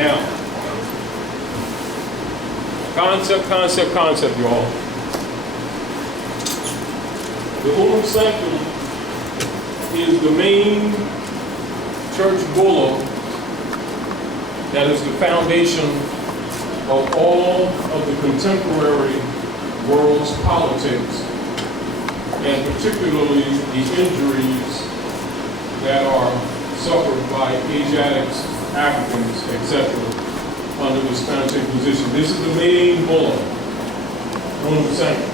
Now, concept, y'all. The Unam Sanctum is the main church bulla that is the foundation of all of the contemporary world's politics, and particularly the injuries that are suffered by Asiatics, Africans, etc., under the Spanish Inquisition. This is the main bulla, Unam Sanctum.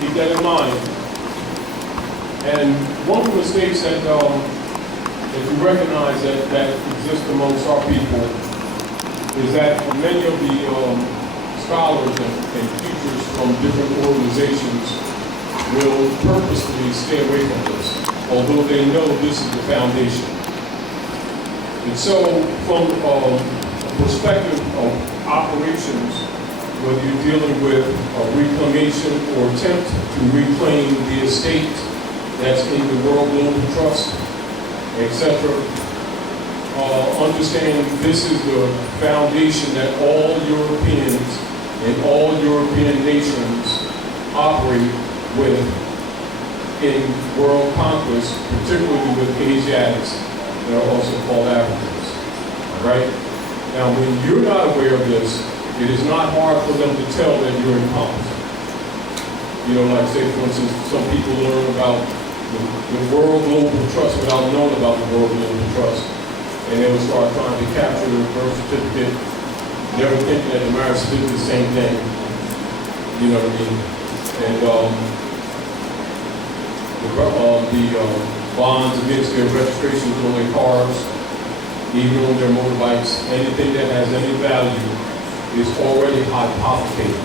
Keep that in mind. And one of the mistakes that if you recognize that exists amongst our people is that many of the scholars and teachers from different organizations will purposely stay away from this, although they know this is the foundation. And so from a perspective of operations, whether you're dealing with a reclamation or attempt to reclaim the estate that's in the World Global Trust, etc. Understand this is the foundation that all Europeans and all European nations operate with in world conquest, particularly with Asiatics that are also called Africans. Right? Now, when you're not aware of this, it is not hard for them to tell that you're incompetent. You know, like say, for instance, some people learn about the World Global Trust without knowing about the World Global Trust. And they will start trying to capture the birth certificate, never thinking that the marriage certificate is the same thing. You know what I mean? And the bonds against their registrations on their cars, even on their motorbikes, anything that has any value is already hypothecated.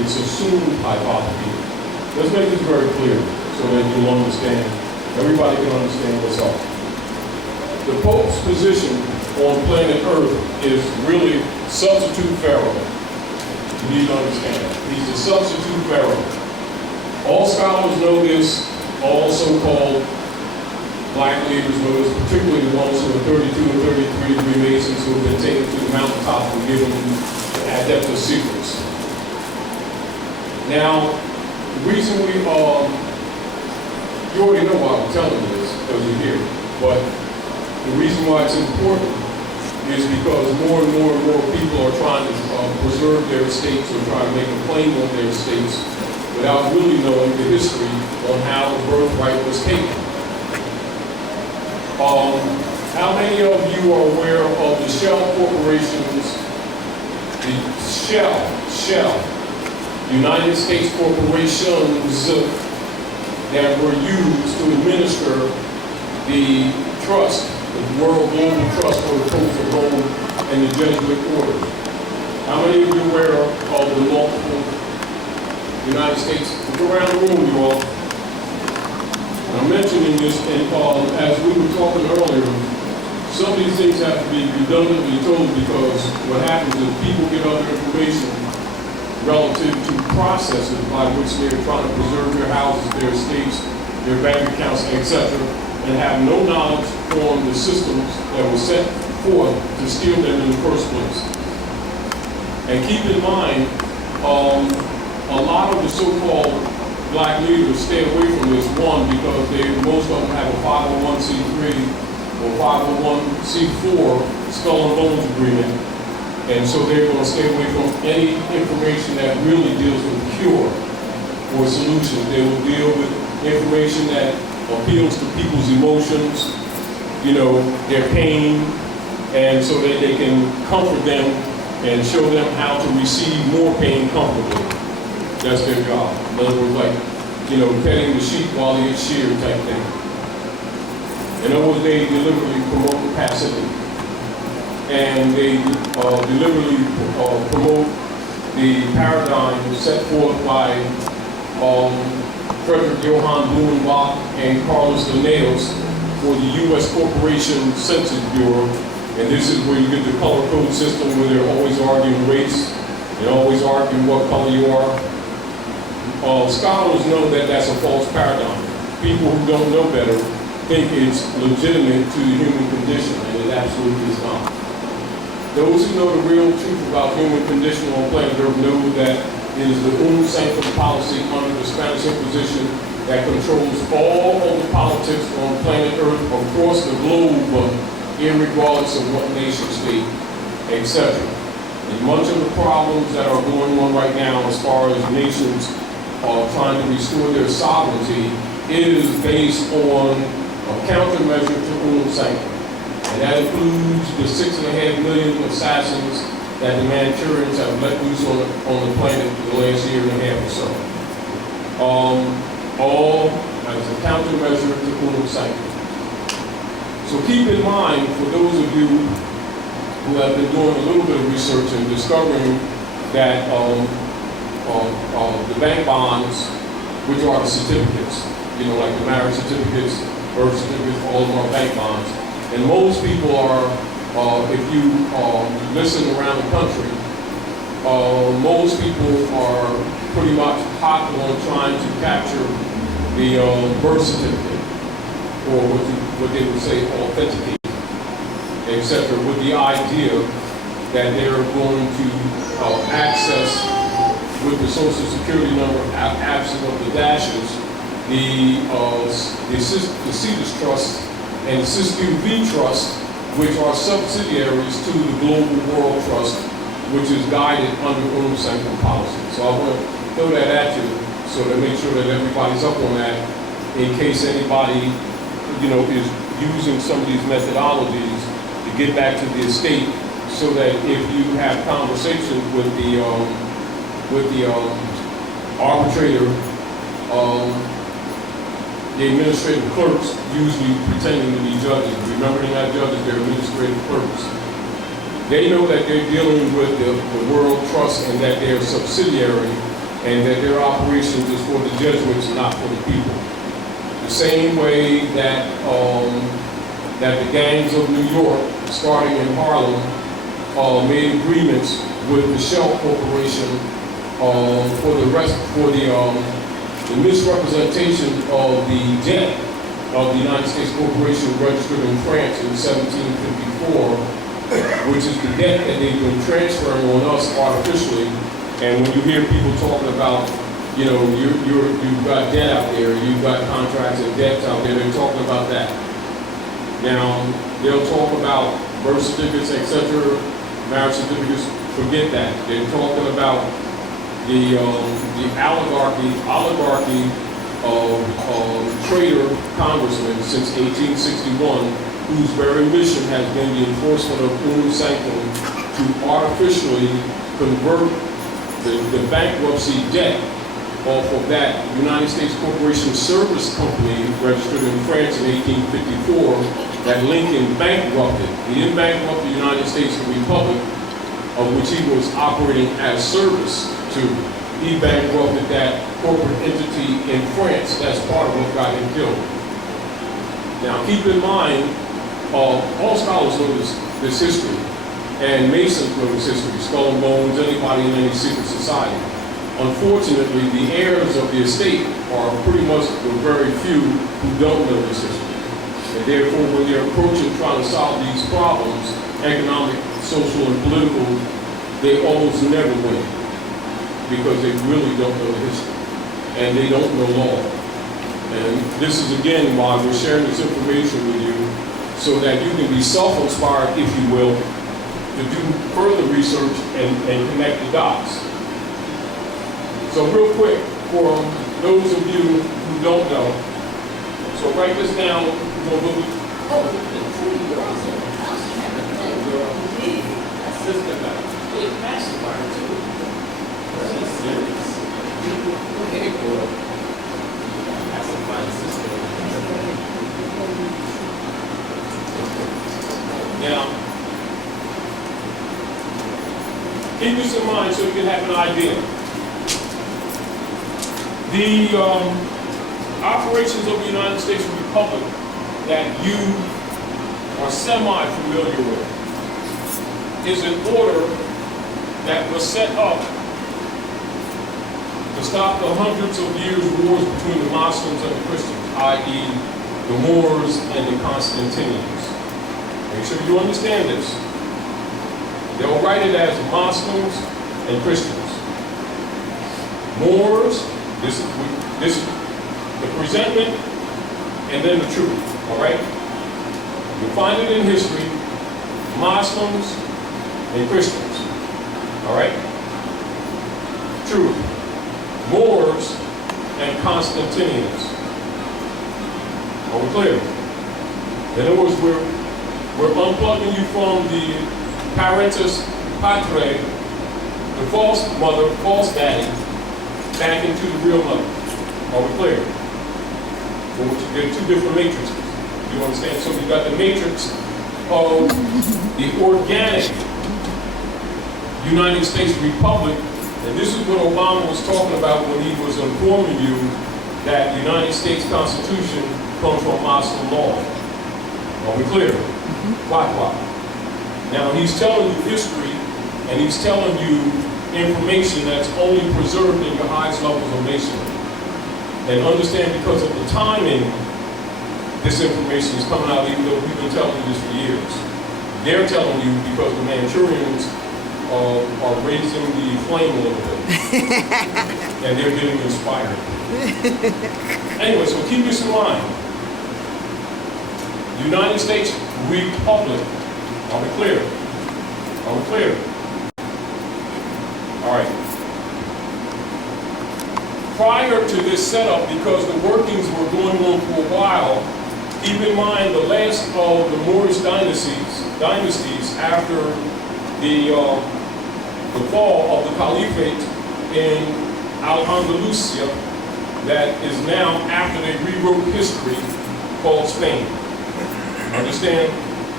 It's assumed hypothecated. Let's make this very clear, so that you'll understand, everybody can understand what's up. The Pope's position on planet Earth is really substitute pharaoh. You need to understand that. He's the substitute pharaoh. All scholars know this, all so-called black leaders know this, particularly the ones who are 32 and 33 degree Masons who have been taken to the mountaintop and given the Adeptus secrets. Now, recently, you already know why I'm telling you this, because you're here, but the reason why it's important is because more and more people are trying to preserve their estates or trying to make a claim on their estates without really knowing the history on how the birthright was taken. How many of you are aware of the shell corporations, the shell, United States corporations that were used to administer the trust, the World Global Trust for the Popes of Rome and the Jesuit orders? How many of you are aware of the multiple United States? Look around the room, you all. I'm mentioning this, and as we were talking earlier, some of these things have to be redundantly told because what happens is people get other information relative to processes by which they're trying to preserve their houses, their estates, their bank accounts, etc., and have no knowledge on the systems that were set forth to steal them in the first place. And keep in mind, a lot of the so-called black leaders stay away from this, one, because most of them have a 501c3 or 501c4 skull and bones agreement, and so they're going to stay away from any information that really deals with cure or solution. They will deal with information that appeals to people's emotions, you know, their pain, and so that they can comfort them and show them how to receive more pain comfortably. That's their job. In other words, like, you know, petting the sheep while they get sheared type thing. In other words, they deliberately promote passivity. And they deliberately promote the paradigm set forth by Frederick Johann Blumenbach and Carlos Linnaeus for the U.S. Corporation Census Bureau. And this is where you get the color code system where they're always arguing race, they're always arguing what color you are. Scholars know that that's a false paradigm. People who don't know better think it's legitimate to the human condition, and it absolutely is not. Those who know the real truth about human condition on planet Earth know that it is the Unam Sanctum policy under the Spanish Inquisition that controls all of the politics on planet Earth across the globe, irregardless of what nation, state, etc. And much of the problems that are going on right now as far as nations trying to restore their sovereignty is based on a countermeasure to Unam Sanctum. And that includes the 6.5 million assassins that the Manchurians have let loose on the planet for the last year and a half or so. All as a countermeasure to Unam Sanctum. So keep in mind, for those of you who have been doing a little bit of research and discovering that the bank bonds, which are the certificates, like the marriage certificates, birth certificates, all of them are bank bonds. And most people are, if you listen around the country, most people are pretty much hot on trying to capture the birth certificate, or what they would say authenticate, etc., with the idea that they're going to access, with the Social Security number absent of the dashes, the Cetus Trust and the SISQ-V Trust, which are subsidiaries to the Global World Trust, which is guided under Unam Sanctum policy. So I want to throw that at you so to make sure that everybody's up on that in case anybody, is using some of these methodologies to get back to the estate, so that if you have conversations with the arbitrator, the administrative clerks usually pretending to be judges. Remember, they're not judges, they're administrative clerks. They know that they're dealing with the World Trust and that they're subsidiary and that their operations is for the Jesuits, not for the people. The same way that that the gangs of New York, starting in Harlem, made agreements with the Shell Corporation for the misrepresentation of the debt of the United States Corporation registered in France in 1754, which is the debt that they've been transferring on us artificially. And when you hear people talking about, you've got debt out there, you've got contracts and debts out there, they're talking about that. Now, they'll talk about birth certificates, etc., marriage certificates, forget that. They're talking about the oligarchy of trader congressmen since 1861, whose very mission has been the enforcement of Unam Sanctum to artificially convert the bankruptcy debt off of that United States Corporation Service Company registered in France in 1854 that Lincoln bankrupted. He didn't bankrupt the United States Republic, of which he was operating as service to. He bankrupted that corporate entity in France. That's part of what got him killed. Now keep in mind, all scholars know this history, and Masons know this history, Skull and Bones, anybody in any secret society. Unfortunately, the heirs of the estate are pretty much the very few who don't know this history. And therefore, when they're approaching trying to solve these problems, economic, social, and political, they almost never win, because they really don't know the history, and they don't know law. And this is, again, why we're sharing this information with you, so that you can be self-inspired, if you will, to do further research and connect the dots. So real quick, for those of you who don't know, so write this down. We'll look at, now, keep this in mind so you can have an idea. The operations of the United States Republic that you are semi-familiar with is an order that was set up to stop the hundreds of years wars between the Muslims and the Christians, i.e. the Moors and the Constantinians. Make sure you understand this. They'll write it as Muslims and Christians. Moors, this is the presentment and then the truth, all right? You'll find it in history, Muslims and Christians, all right? Truth. Moors and Constantinians. Are we clear? In other words, we're unplugging you from the parentis patre, the false mother, false daddy, back into the real mother. Are we clear? There are two different matrices. You understand? So you got the matrix of the organic United States Republic, and this is what Obama was talking about when he was informing you that the United States Constitution comes from Muslim law. Are we clear? Why? Now he's telling you history, and he's telling you information that's only preserved in your highest levels of masonry. And understand, because of the timing, this information is coming out, even though we've been telling you this for years. They're telling you because the Manchurians are raising the flame a little bit. And they're getting inspired. Anyway, so keep this in mind. United States Republic. Are we clear? Are we clear? All right. Prior to this setup, because the workings were going on for a while, keep in mind the last of the Moorish dynasties after the fall of the Caliphate in Al-Andalusia, that is now, after they rewrote history, called Spain. Understand?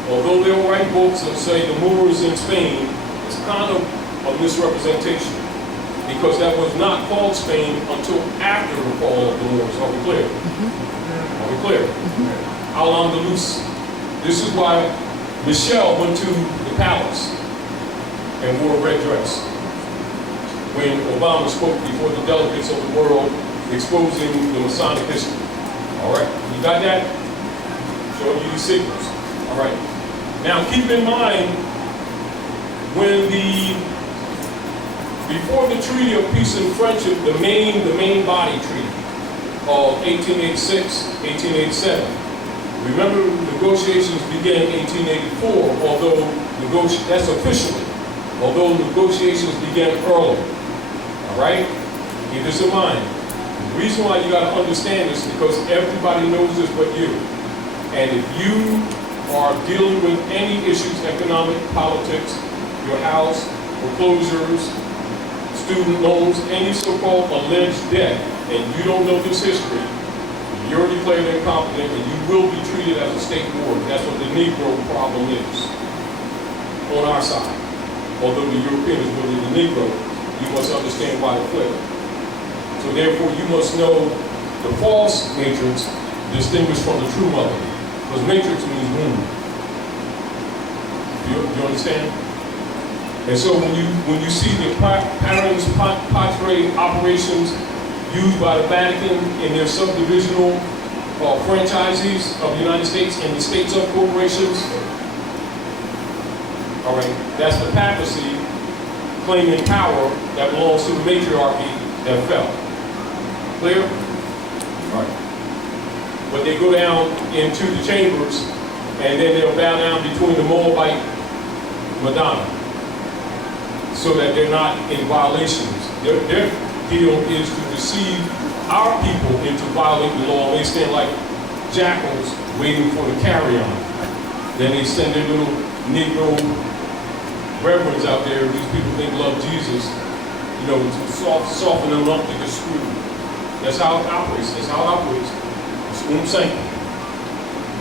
Although they'll write books and say the Moors in Spain, it's kind of a misrepresentation, because that was not called Spain until after the fall of the Moors. Are we clear? Are we clear? Al-Andalus. This is why Michelle went to the palace and wore a red dress when Obama spoke before the delegates of the world exposing the Masonic history. All right? You got that? Showing you these signals. All right. Now keep in mind, when before the Treaty of Peace and Friendship, the main body treaty of 1886, 1887. Remember, negotiations began in 1884, although that's officially, although negotiations began early. All right? Keep this in mind. The reason why you got to understand this is because everybody knows this but you. And if you are dealing with any issues, economic, politics, your house, foreclosures, student loans, any so-called alleged debt, and you don't know this history, you're declared incompetent and you will be treated as a state ward. That's what the Negro problem is on our side. Although the European is really the Negro, you must understand why it flipped. So therefore, you must know the false matrix distinguished from the true mother. Because matrix means womb. You understand? And so when you see the parents patre operations used by the Vatican in their subdivisional franchises of the United States and the states of corporations, all right, that's the papacy claiming power that belongs to the matriarchy that fell. Clear? All right. But they go down into the chambers, and then they'll bow down between the Moabite Madonna, so that they're not in violations. Their deal is to deceive our people into violating the law. They stand like jackals waiting for the carrion. Then they send their little Negro reverends out there. These people think love Jesus, you know, to soften them up to get screwed. That's how it operates. That's how it operates. It's Unam Sanctum.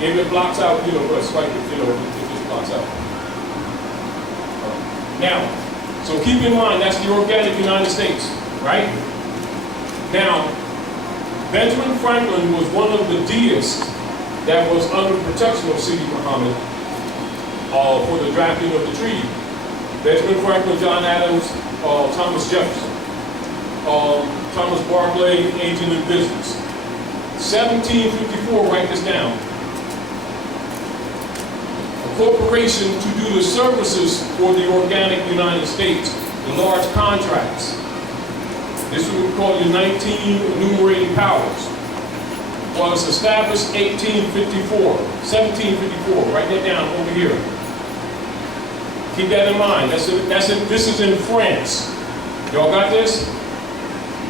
If it blocks out, you know, it's like, you know, it just blocks out. Now, so keep in mind, that's the organic United States, right? Now, Benjamin Franklin was one of the deists that was under protection of Sidi Muhammad for the drafting of the treaty. Benjamin Franklin, John Adams, Thomas Jefferson, Thomas Barclay, agent in business. 1754, write this down. corporation to do the services for the organic United States, the large contracts. This is what we call your 19 enumerated powers. Was established 1754. Write that down over here. Keep that in mind. This is in France. Y'all got this?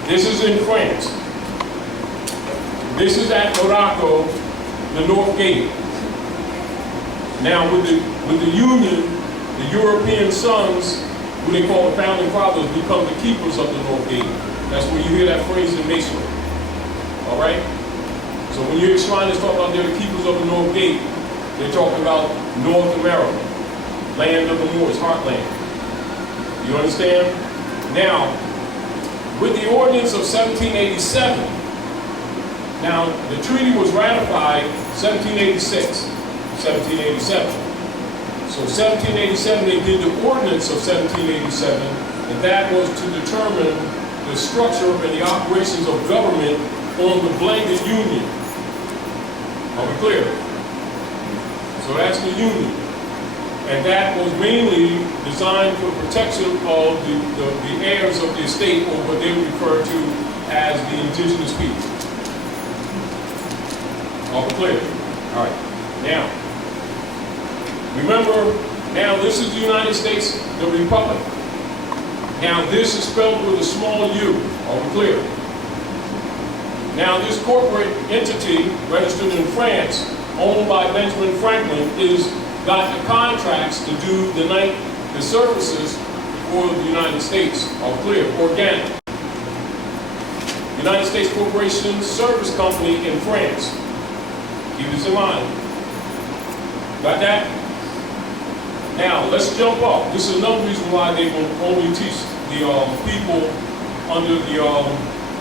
This is in France. This is at Morocco, the North Gate. Now with the Union, the European sons, who they call the founding fathers, become the keepers of the North Gate. That's where you hear that phrase in Masonry. All right? So when you hear Shriners talk about they're the keepers of the North Gate, they're talking about North America, land of the Moors, heartland. You understand? Now, with the ordinance of 1787, now the treaty was ratified 1786, 1787. So 1787, they did the ordinance of 1787, and that was to determine the structure and the operations of government on the blended union. Are we clear? So that's the union. And that was mainly designed for protection of the heirs of the estate, or what they refer to as the indigenous people. Are we clear? All right. Now, remember, now this is the United States, the Republic. Now this is spelled with a small u. Are we clear? Now this corporate entity, registered in France, owned by Benjamin Franklin, got the contracts to do the services for the United States. Are we clear? Organic. United States Corporation Service Company in France. Keep this in mind. Got that? Now, let's jump up. This is another reason why they will only teach the people under the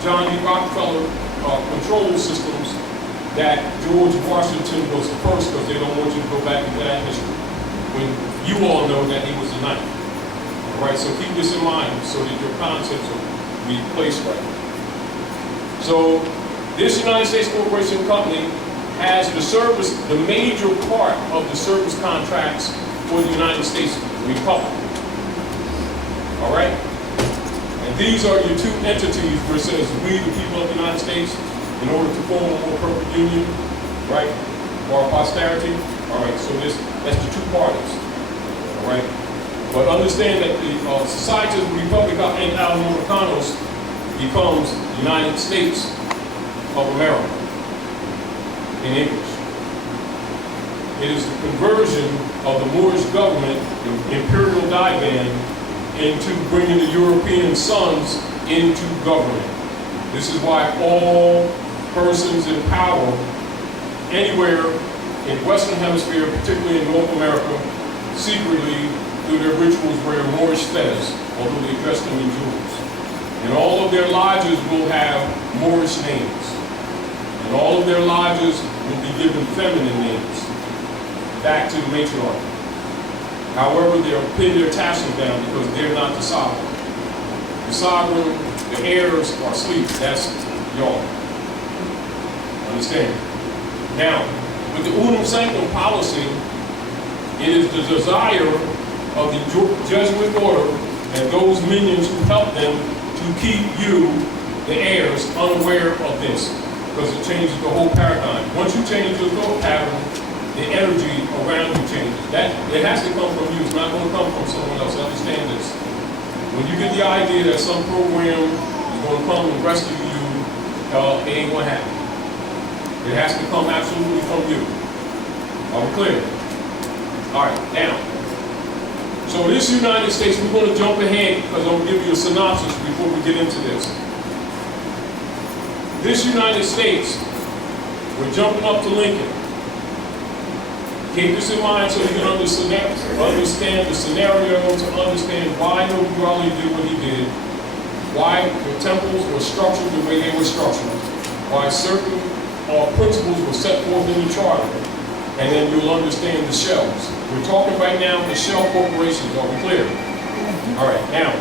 John D. Rockefeller control systems that George Washington was the first, because they don't want you to go back into that history, when you all know that he was the ninth. All right, so keep this in mind so that your concepts will be placed right. So, this United States Corporation Company has the major part of the service contracts for the United States Republic. All right? And these are your two entities where it says, we, the people of the United States, in order to form a more perfect union, right, for our posterity. All right, so that's the two parties. All right? But understand that the Society of the Republic in Americanos becomes United States of America in English. It is the conversion of the Moorish government, the imperial divan, into bringing the European sons into government. This is why all persons in power anywhere in Western Hemisphere, particularly in North America, secretly through their rituals wear Moorish fez, although they dress them in jewels. And all of their lodges will have Moorish names. And all of their lodges will be given feminine names, back to the matriarch. However, they'll pin their tassel down because they're not the sovereign. The sovereign, the heirs are asleep. That's y'all. Understand? Now, with the Unam Sanctum policy, it is the desire of the Jesuit order and those minions who help them to keep you, the heirs, unaware of this, because it changes the whole paradigm. Once you change the thought pattern, the energy around you changes. It has to come from you. It's not going to come from someone else. Understand this. When you get the idea that some program is going to come and rescue you, it ain't going to happen. It has to come absolutely from you. Are we clear? All right, now. So this United States, we're going to jump ahead because I'm going to give you a synopsis before we get into this. This United States, we're jumping up to Lincoln. Keep this in mind so you can understand the scenario, to understand why Noble Raleigh did what he did, why the temples were structured the way they were structured, why certain principles were set forth in the charter, and then you'll understand the shells. We're talking right now the shell corporations. Are we clear? All right, now,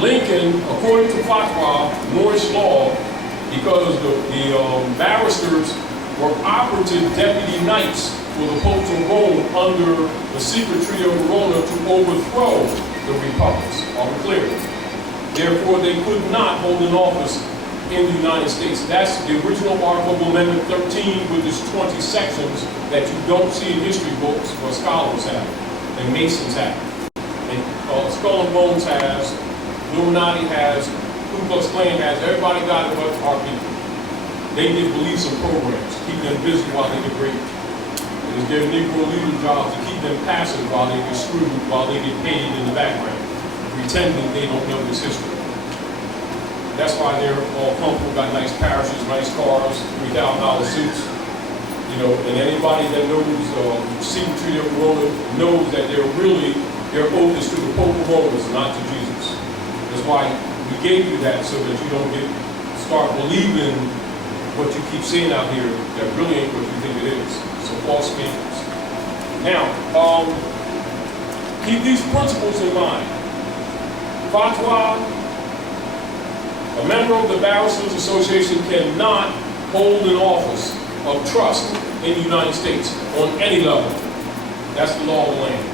Lincoln, according to fatwa, Moorish law, because the barristers were operative deputy knights for the Popes of Rome under the secret treaty of Verona to overthrow the republics. Are we clear? Therefore, they could not hold an office in the United States. That's the original Article of Amendment 13 with its 20 sections that you don't see in history books, but scholars have, and Masons have. And Skull and Bones has, Illuminati has, Ku Klux Klan has, everybody got it but our people. They give beliefs and programs, keep them busy while they get raped. It is their Negro leader job to keep them passive while they get screwed, while they get paid in the background, pretending they don't know this history. That's why they're all comfortable, got nice parishes, nice cars, $3,000 suits. You know, and anybody that knows the secret treaty of Verona knows that their oath is to the Pope of Rome, not to Jesus. That's why we gave you that, so that you don't start believing what you keep seeing out here that really ain't what you think it is. So false speakers. Now, keep these principles in mind. Fatwa, a member of the Barristers Association cannot hold an office of trust in the United States on any level. That's the law of the land.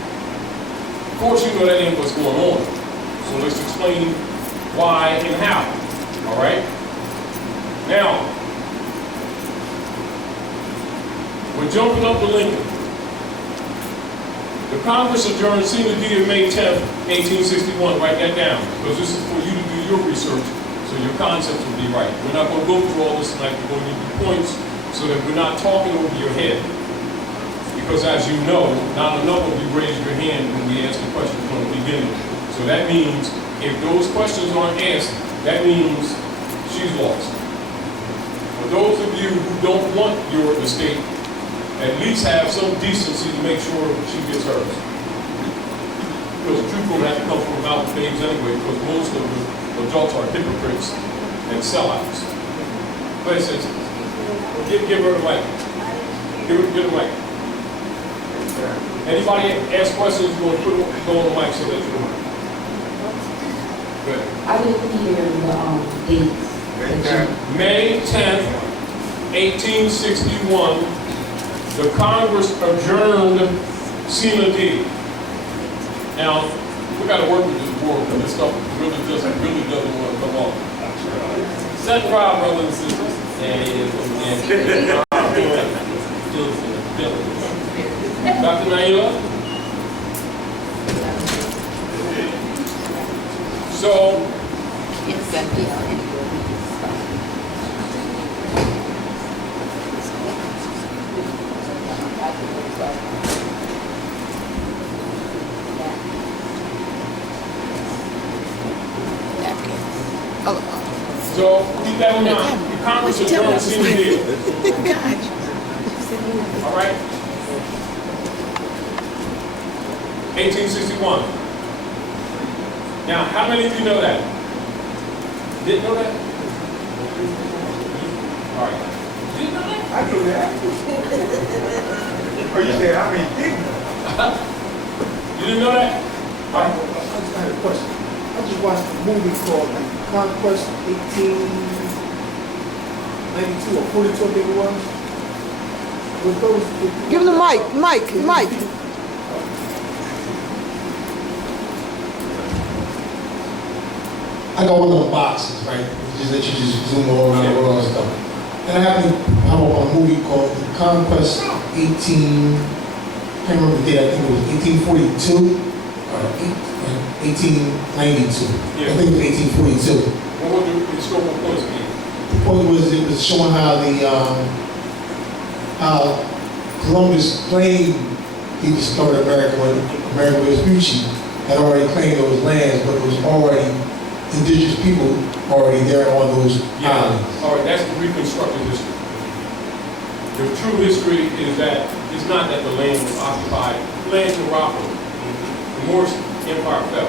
Of course, you know that ain't what's going on. So let's explain why and how. All right? Now, we're jumping up to Lincoln. The Congress adjourned sine die May 10th, 1861. Write that down, because this is for you to do your research, so your concepts will be right. We're not going to go through all this tonight. We're going to give you points so that we're not talking over your head. Because as you know, not enough of you raised your hand when we asked the questions from the beginning. So that means if those questions aren't asked, that means she's lost. For those of you who don't want your estate, at least have some decency to make sure she gets hers. Because the truth will have to come from the mouth of babes anyway, because most of the adults are hypocrites and sellouts. But it says, give her the mic. Give her the mic. Anybody ask questions, we're going to go on the mic so that you know. Good. I didn't hear the dates. May 10th, 1861, the Congress adjourned sine die. Now, we got to work with this board because this stuff really doesn't want to come off. Set proud, brothers and sisters. And Dr. Naila. So, so keep that in mind. Congress adjourned sine die. All right. 1861. Now, how many of you know that? Didn't know that? All right. Didn't know that? I knew that. Or you said, I mean, didn't know. You didn't know that? All right. I just had a question. I just watched a movie called Conquest 1892 or 42, I think it was. With those, Give him the mic. I got one of the boxes, right? Just that you just zoom all around the world and stuff. And I happened to have a movie called Conquest 18, can't remember the date, I think it was 1842 or 1892. Yeah. I think it was 1842. What would the historical points be? The point was it was showing how how Columbus claimed he discovered America when America Vespucci had already claimed those lands, but it was already indigenous people already there on those islands. All right, that's the reconstructed history. The true history is that it's not that the land was occupied. The land in Morocco, the Moorish Empire fell,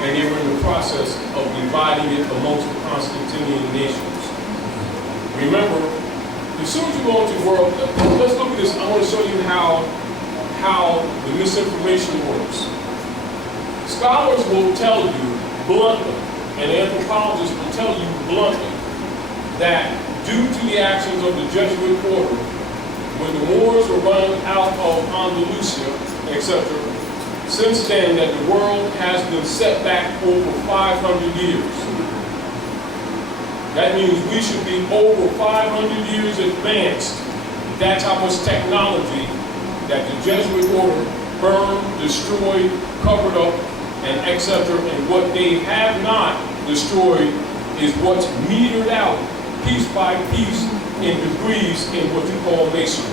and they were in the process of dividing it amongst the Constantinian nations. Remember, as soon as you go into the world, let's look at this. I want to show you how the misinformation works. Scholars will tell you bluntly, and anthropologists will tell you bluntly, that due to the actions of the Jesuit order, when the Moors were run out of Andalusia, etc., since then that the world has been set back over 500 years. That means we should be over 500 years advanced. That's how much technology that the Jesuit order burned, destroyed, covered up, and etc. And what they have not destroyed is what's metered out piece by piece in degrees in what you call masonry.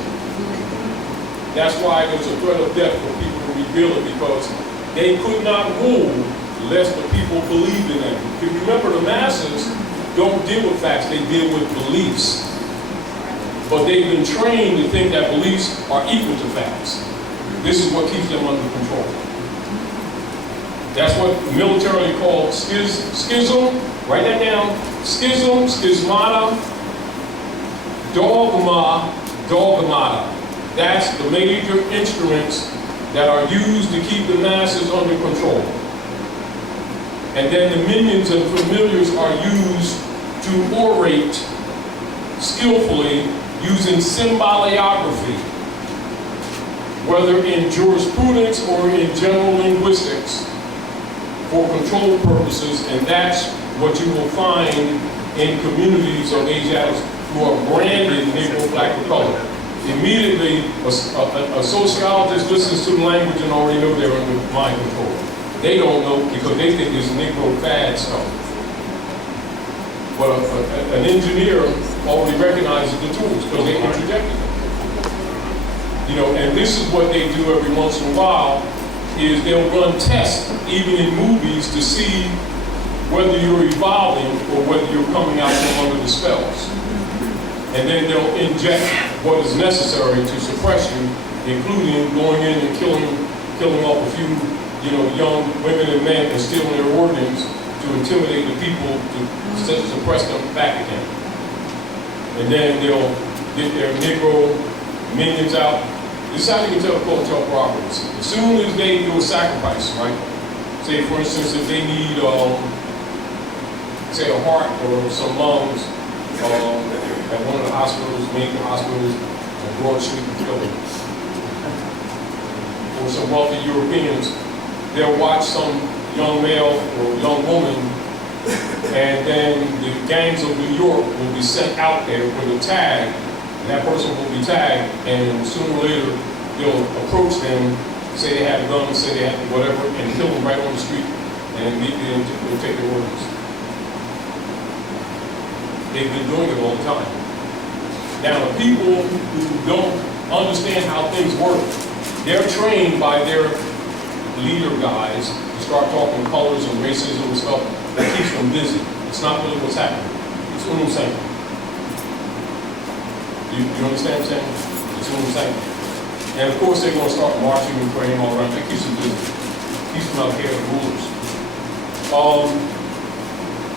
That's why there's a threat of death for people to reveal it, because they could not rule lest the people believed in them. If you remember, the masses don't deal with facts, they deal with beliefs. But they've been trained to think that beliefs are equal to facts. This is what keeps them under control. That's what militarily called schism. Write that down. Schism, schismata, dogma, dogmata. That's the major instruments that are used to keep the masses under control. And then the minions and familiars are used to orate skillfully using symboliography, whether in jurisprudence or in general linguistics, for control purposes. And that's what you will find in communities of Asiatics who are branded Negro, Black, or Colored. Immediately, a sociologist listens to the language and already know they're under mind control. They don't know because they think it's Negro fad stuff. But an engineer already recognizes the tools because they interjected them. You know, and this is what they do every once in a while, is they'll run tests, even in movies, to see whether you're evolving or whether you're coming out from under the spells. And then they'll inject what is necessary to suppress you, including going in and killing off a few, young women and men and stealing their organs to intimidate the people to suppress them back again. And then they'll get their Negro minions out. This is how you can tell cultural properties. As soon as they do a sacrifice, right? Say, for instance, if they need, say, a heart or some lungs, at one of the hospitals, major hospitals, on Broad Street in Philly. For some wealthy Europeans, they'll watch some young male or young woman, and then the gangs of New York will be sent out there with a tag, and that person will be tagged, and sooner or later, they'll approach them, say they have guns, say they have whatever, and kill them right on the street, and immediately they'll take their organs. They've been doing it all the time. Now, the people who don't understand how things work, they're trained by their leader guys to start talking colors and racism and stuff that keeps them busy. It's not really what's happening. It's Unam Sanctum. You understand what I'm saying? It's Unam Sanctum. And of course, they're going to start marching and praying all around. That keeps them busy. Keeps them out here, the rulers.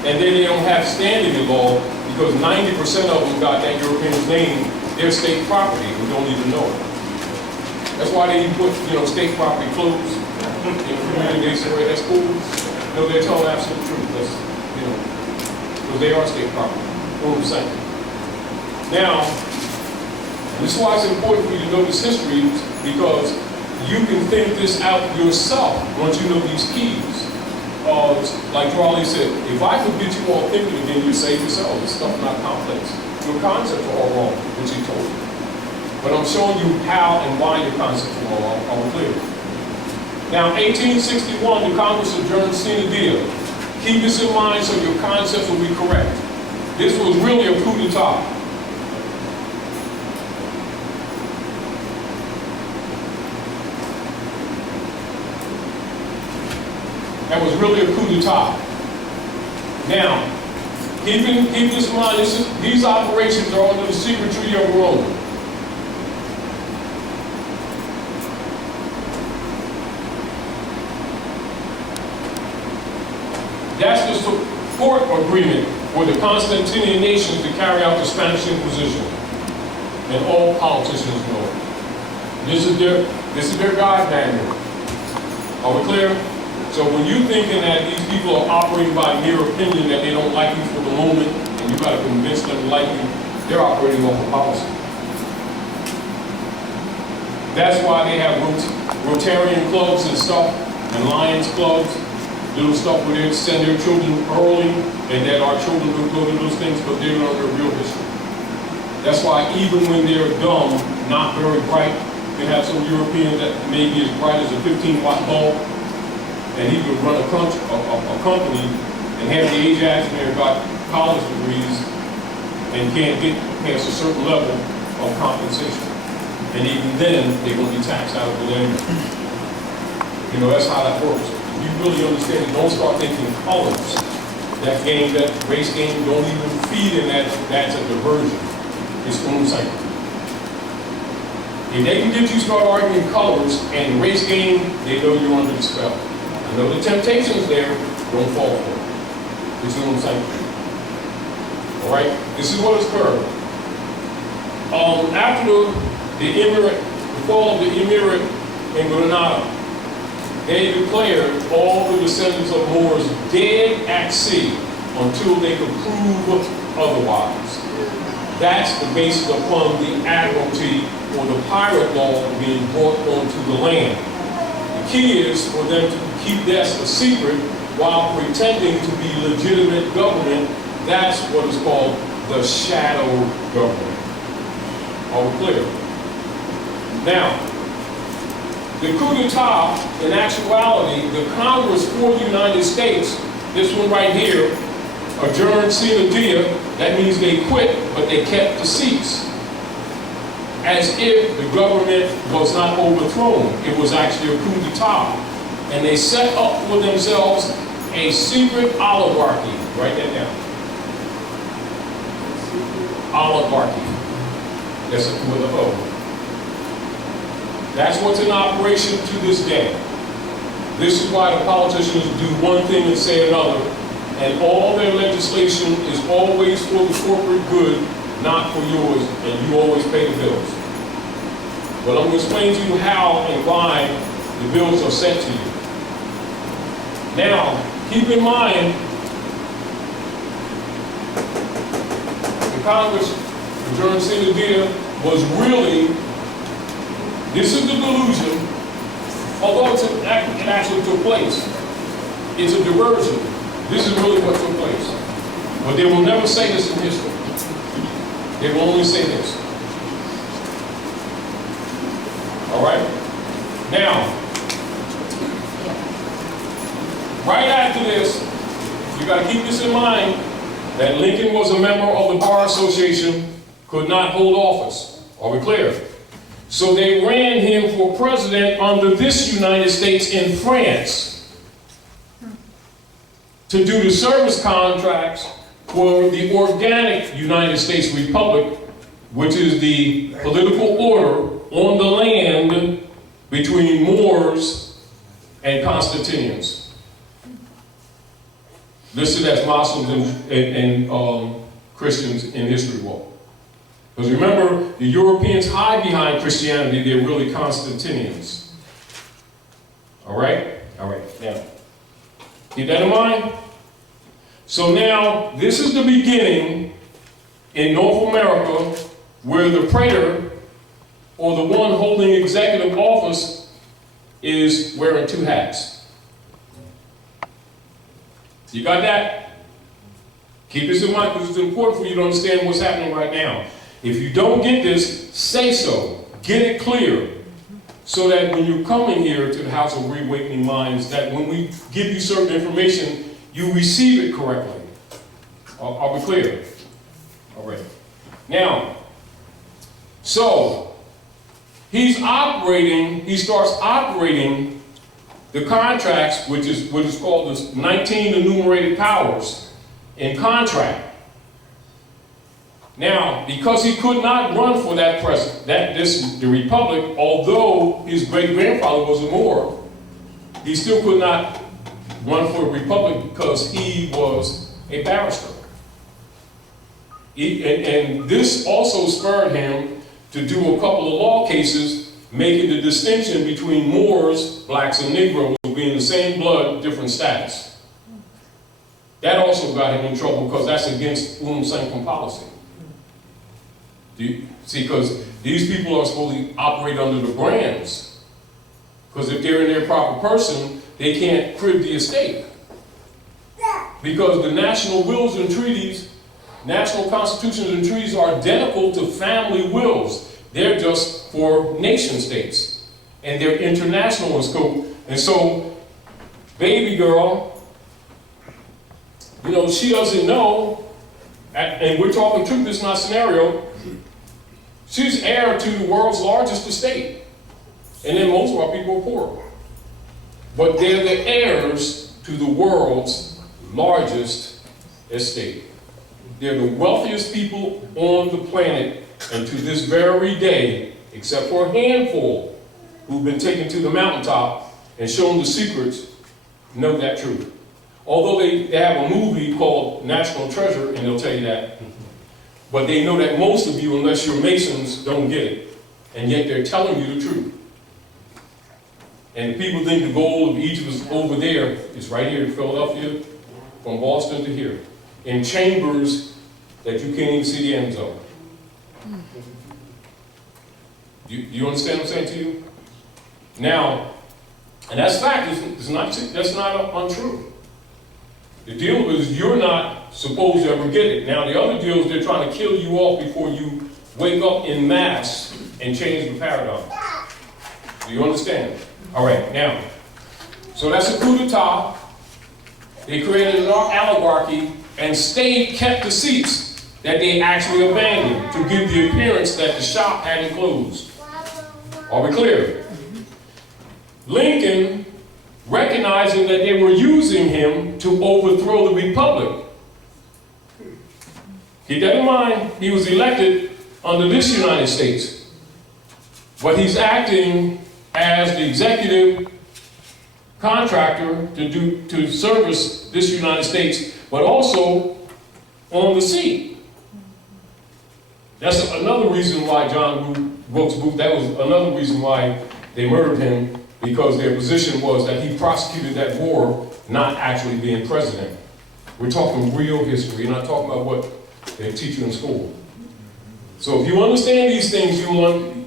And then they don't have standing in law, because 90% of them got that European's name, their state property, and don't even know it. That's why they put, state property closed. They say, well, that's cool. No, they're telling the absolute truth. That's, because they are state property. Unam Sanctum. Now, this is why it's important for you to know this history, because you can think this out yourself once you know these keys. Like Charlie said, if I could get you all thinking again, you save yourself. This stuff not complex. Your concepts are all wrong, which he told you. But I'm showing you how and why your concepts are all clear. Now, 1861, the Congress adjourned sine die. Keep this in mind so your concepts will be correct. This was really a coup d'etat. That was really a coup d'etat. Now, keep this in mind, these operations are under the secret treaty of Rome. That's the support agreement for the Constantinian nations to carry out the Spanish Inquisition. And all politicians know it. This is their guide manual. Are we clear? So when you're thinking that these people are operating by mere opinion, that they don't like you for the moment, and you got to convince them to like you, they're operating off of policy. That's why they have Rotarian clubs and stuff, and Lions clubs, little stuff where they send their children early, and that our children will go to those things, but they don't know their real history. That's why even when they're dumb, not very bright, you have some Europeans that may be as bright as a 15-watt bulb, and he could run a company and have the Ajax in there, got college degrees, and can't get past a certain level of compensation. And even then, they're going to be taxed out of the land. You know, that's how that works. If you really understand it, don't start thinking colors. That game, that race game, don't even feed in that. That's a diversion. It's Unam Sanctum. If they can get you to start arguing colors and race game, they know you're under the spell. I know the temptation's there, don't fall for it. It's Unam Sanctum. All right? This is what has occurred. After the fall of the Emirate in Granada, they declared all the descendants of Moors dead at sea until they could prove otherwise. That's the basis upon the admiralty or the pirate law being brought onto the land. The key is for them to keep that a secret while pretending to be legitimate government. That's what is called the shadow government. Are we clear? Now, the coup d'etat, in actuality, the Congress for the United States, this one right here, adjourned sine die, that means they quit, but they kept the seats. As if the government was not overthrown. It was actually a coup d'etat. And they set up for themselves a secret oligarchy. Write that down. Oligarchy. That's with an O. That's what's in operation to this day. This is why the politicians do one thing and say another, and all their legislation is always for the corporate good, not for yours, and you always pay the bills. But I'm going to explain to you how and why the bills are sent to you. Now, keep in mind, the Congress adjourned sine die was really, this is the delusion, although it actually took place. It's a diversion. This is really what took place. But they will never say this in history. They will only say this. All right? Now, right after this, you got to keep this in mind, that Lincoln was a member of the Bar Association, could not hold office. Are we clear? So they ran him for president under this United States in France to do the service contracts for the organic United States Republic, which is the political order on the land between Moors and Constantinians, listed as Muslims and Christians in history book. Because remember, the Europeans hide behind Christianity, they're really Constantinians. All right? All right, now, keep that in mind. So now, this is the beginning in North America where the praetor, or the one holding executive office, is wearing two hats. You got that? Keep this in mind because it's important for you to understand what's happening right now. If you don't get this, say so. Get it clear. So that when you're coming here to the House of Reawakening Minds, that when we give you certain information, you receive it correctly. Are we clear? All right. Now, so, he starts operating the contracts, which is what is called the 19 enumerated powers in contract. Now, because he could not run for that the Republic, although his great-grandfather was a Moor, he still could not run for a Republic because he was a barrister. And this also spurred him to do a couple of law cases making the distinction between Moors, blacks, and Negroes being the same blood, different status. That also got him in trouble because that's against Unam Sanctum policy. See, because these people are supposed to operate under the brands. Because if they're in their proper person, they can't crib the estate. Because the national wills and treaties, national constitutions and treaties are identical to family wills. They're just for nation states. And they're international in scope. And so, baby girl, you know, she doesn't know, and we're talking truth, this is not scenario, she's heir to the world's largest estate. And then most of our people are poor. But they're the heirs to the world's largest estate. They're the wealthiest people on the planet, and to this very day, except for a handful who've been taken to the mountaintop and shown the secrets, know that truth. Although they have a movie called National Treasure, and they'll tell you that, but they know that most of you, unless you're Masons, don't get it. And yet they're telling you the truth. And people think the gold of Egypt is over there. It's right here in Philadelphia, from Boston to here, in chambers that you can't even see the ends of. You understand what I'm saying to you? Now, and that's fact, that's not untrue. The deal is you're not supposed to ever get it. Now, the other deal is they're trying to kill you off before you wake up in mass and change the paradigm. Do you understand? All right, now, so that's a coup d'etat. They created an oligarchy, and state kept the seats that they actually abandoned to give the appearance that the shop hadn't closed. Are we clear? Lincoln, recognizing that they were using him to overthrow the republic. Keep that in mind, he was elected under this United States. But he's acting as the executive contractor to service this United States, but also on the sea. That's another reason why John Wilkes Booth, that was another reason why they murdered him, because their position was that he prosecuted that war, not actually being president. We're talking real history, not talking about what they teach you in school. So if you understand these things,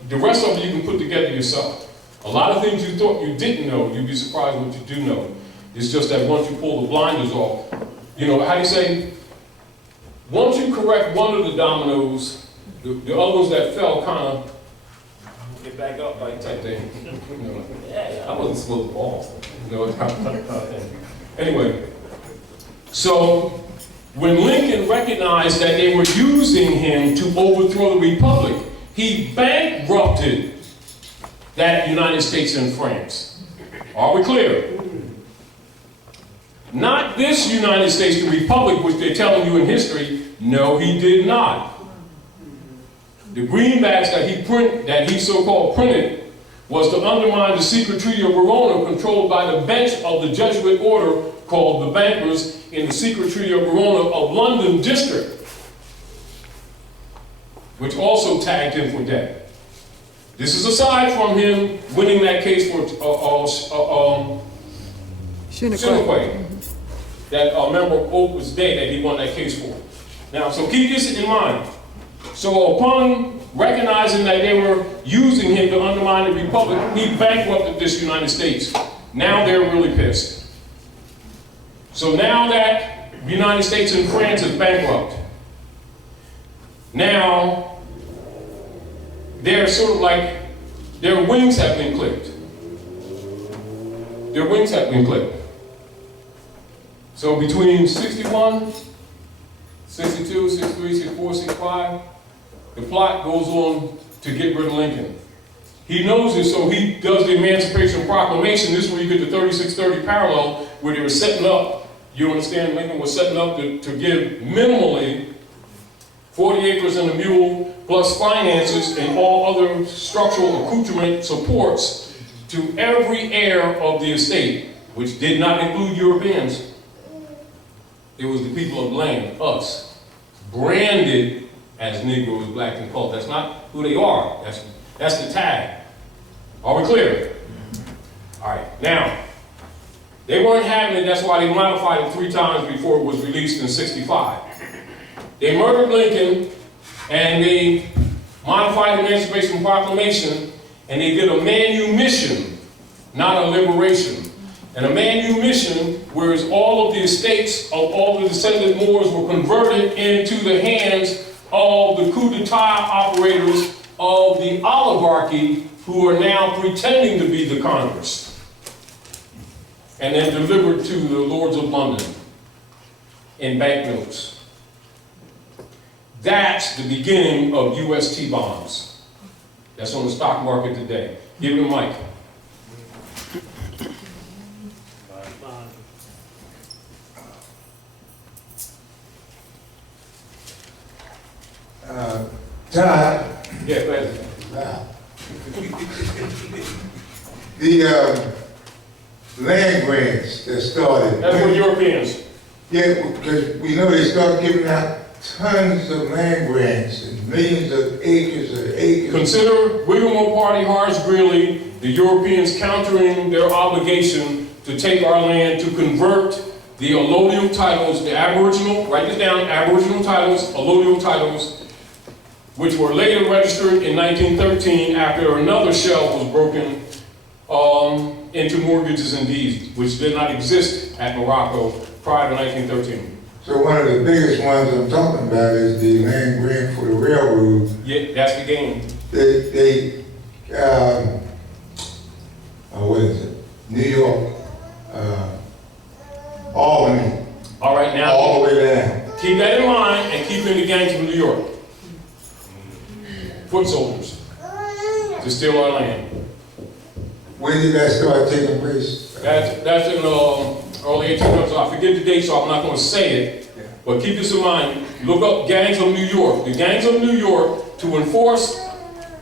the rest of it you can put together yourself. A lot of things you thought you didn't know, you'd be surprised what you do know. It's just that once you pull the blinders off, you know, how do you say, once you correct one of the dominoes, the other ones that fell kind of get back up like type thing. You know, yeah, I wasn't supposed to fall. You know, anyway, so when Lincoln recognized that they were using him to overthrow the republic, he bankrupted that United States and France. Are we clear? Not this United States, the republic, which they're telling you in history. No, he did not. The greenbacks that he so-called printed was to undermine the secret treaty of Verona, controlled by the bench of the Jesuit order called the Bankers in the secret treaty of Verona of London District, which also tagged him for debt. This is aside from him winning that case for Shinnequay, that a member of Oak was dead that he won that case for. Now, so keep this in mind. So upon recognizing that they were using him to undermine the republic, he bankrupted this United States. Now they're really pissed. So now that the United States and France is bankrupt, now they're sort of like, their wings have been clipped. Their wings have been clipped. So between 61, 62, 63, 64, 65, the plot goes on to get rid of Lincoln. He knows this, so he does the Emancipation Proclamation. This is where you get the 3630 parallel, where they were setting up, you understand, Lincoln was setting up to give minimally 40 acres and a mule, plus finances and all other structural accoutrement supports to every heir of the estate, which did not include Europeans. It was the people of the land, us, branded as Negroes, blacks, and colored. That's not who they are. That's the tag. Are we clear? All right. Now, they weren't having it. That's why they modified it 3 times before it was released in '65. They murdered Lincoln, and they modified Emancipation Proclamation, and they did a manumission, not a liberation. And a manumission, whereas all of the estates of all the descendant Moors were converted into the hands of the coup d'etat operators of the oligarchy, who are now pretending to be the Congress, and then delivered to the Lords of London in banknotes. That's the beginning of UST bonds. That's on the stock market today. Give me the mic. Todd, Yeah, go ahead. the land grants that started. That's for Europeans. Yeah, because we know they started giving out tons of land grants and millions of acres. Consider William Party Horace Greeley, the Europeans countering their obligation to take our land to convert the allodial titles, the Aboriginal, write this down, Aboriginal titles, allodial titles, which were later registered in 1913 after another shell was broken into mortgages and deeds, which did not exist at Morocco prior to 1913. So one of the biggest ones I'm talking about is the land grant for the railroad. Yeah, that's the game. What is it? New York, Albany, All right, now all the way down. keep that in mind and keep in the gangs from New York. Foot soldiers to steal our land. When did that start taking place? That's in early 1800s. I forget the date, so I'm not going to say it. But keep this in mind. Look up gangs of New York. The gangs of New York, to enforce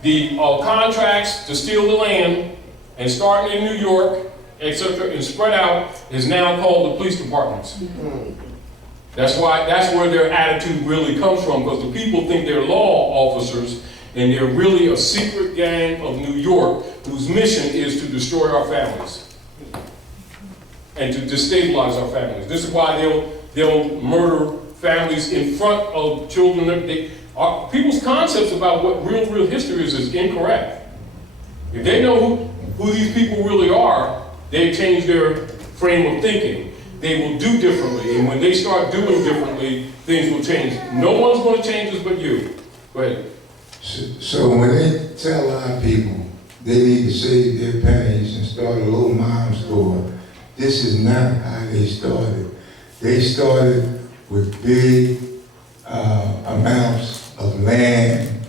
the contracts to steal the land and starting in New York, etc., and spread out, is now called the police departments. That's where their attitude really comes from, because the people think they're law officers, and they're really a secret gang of New York whose mission is to destroy our families and to destabilize our families. This is why they'll murder families in front of children. People's concepts about what real history is incorrect. If they know who these people really are, they change their frame of thinking. They will do differently, and when they start doing differently, things will change. No one's going to change this but you. Go ahead. So when they tell our people they need to save their pennies and start a little mom store, this is not how they started. They started with big amounts of land,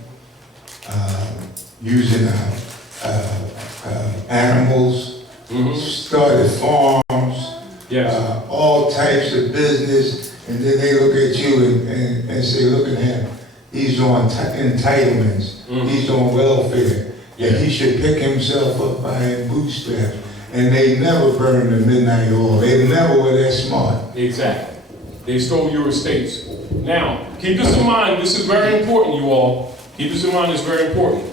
using animals, started farms, Yes. all types of business, and then they look at you and say, look at him. He's on entitlements. He's on welfare. Yeah. And he should pick himself up by his bootstraps. And they never burned the midnight oil. They never were that smart. Exactly. They stole your estates. Now, keep this in mind. This is very important, you all. Keep this in mind. It's very important.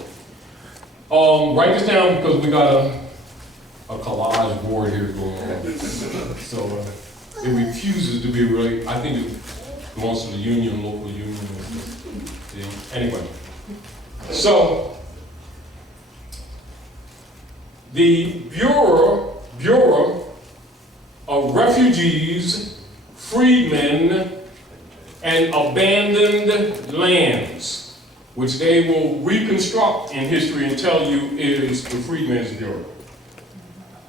Write this down, because we got a collage board here going on. So it refuses to be really. I think it belongs to the union, local union. Anyway, so the Bureau of Refugees, Freedmen, and Abandoned Lands, which they will reconstruct in history and tell you is the Freedmen's Bureau.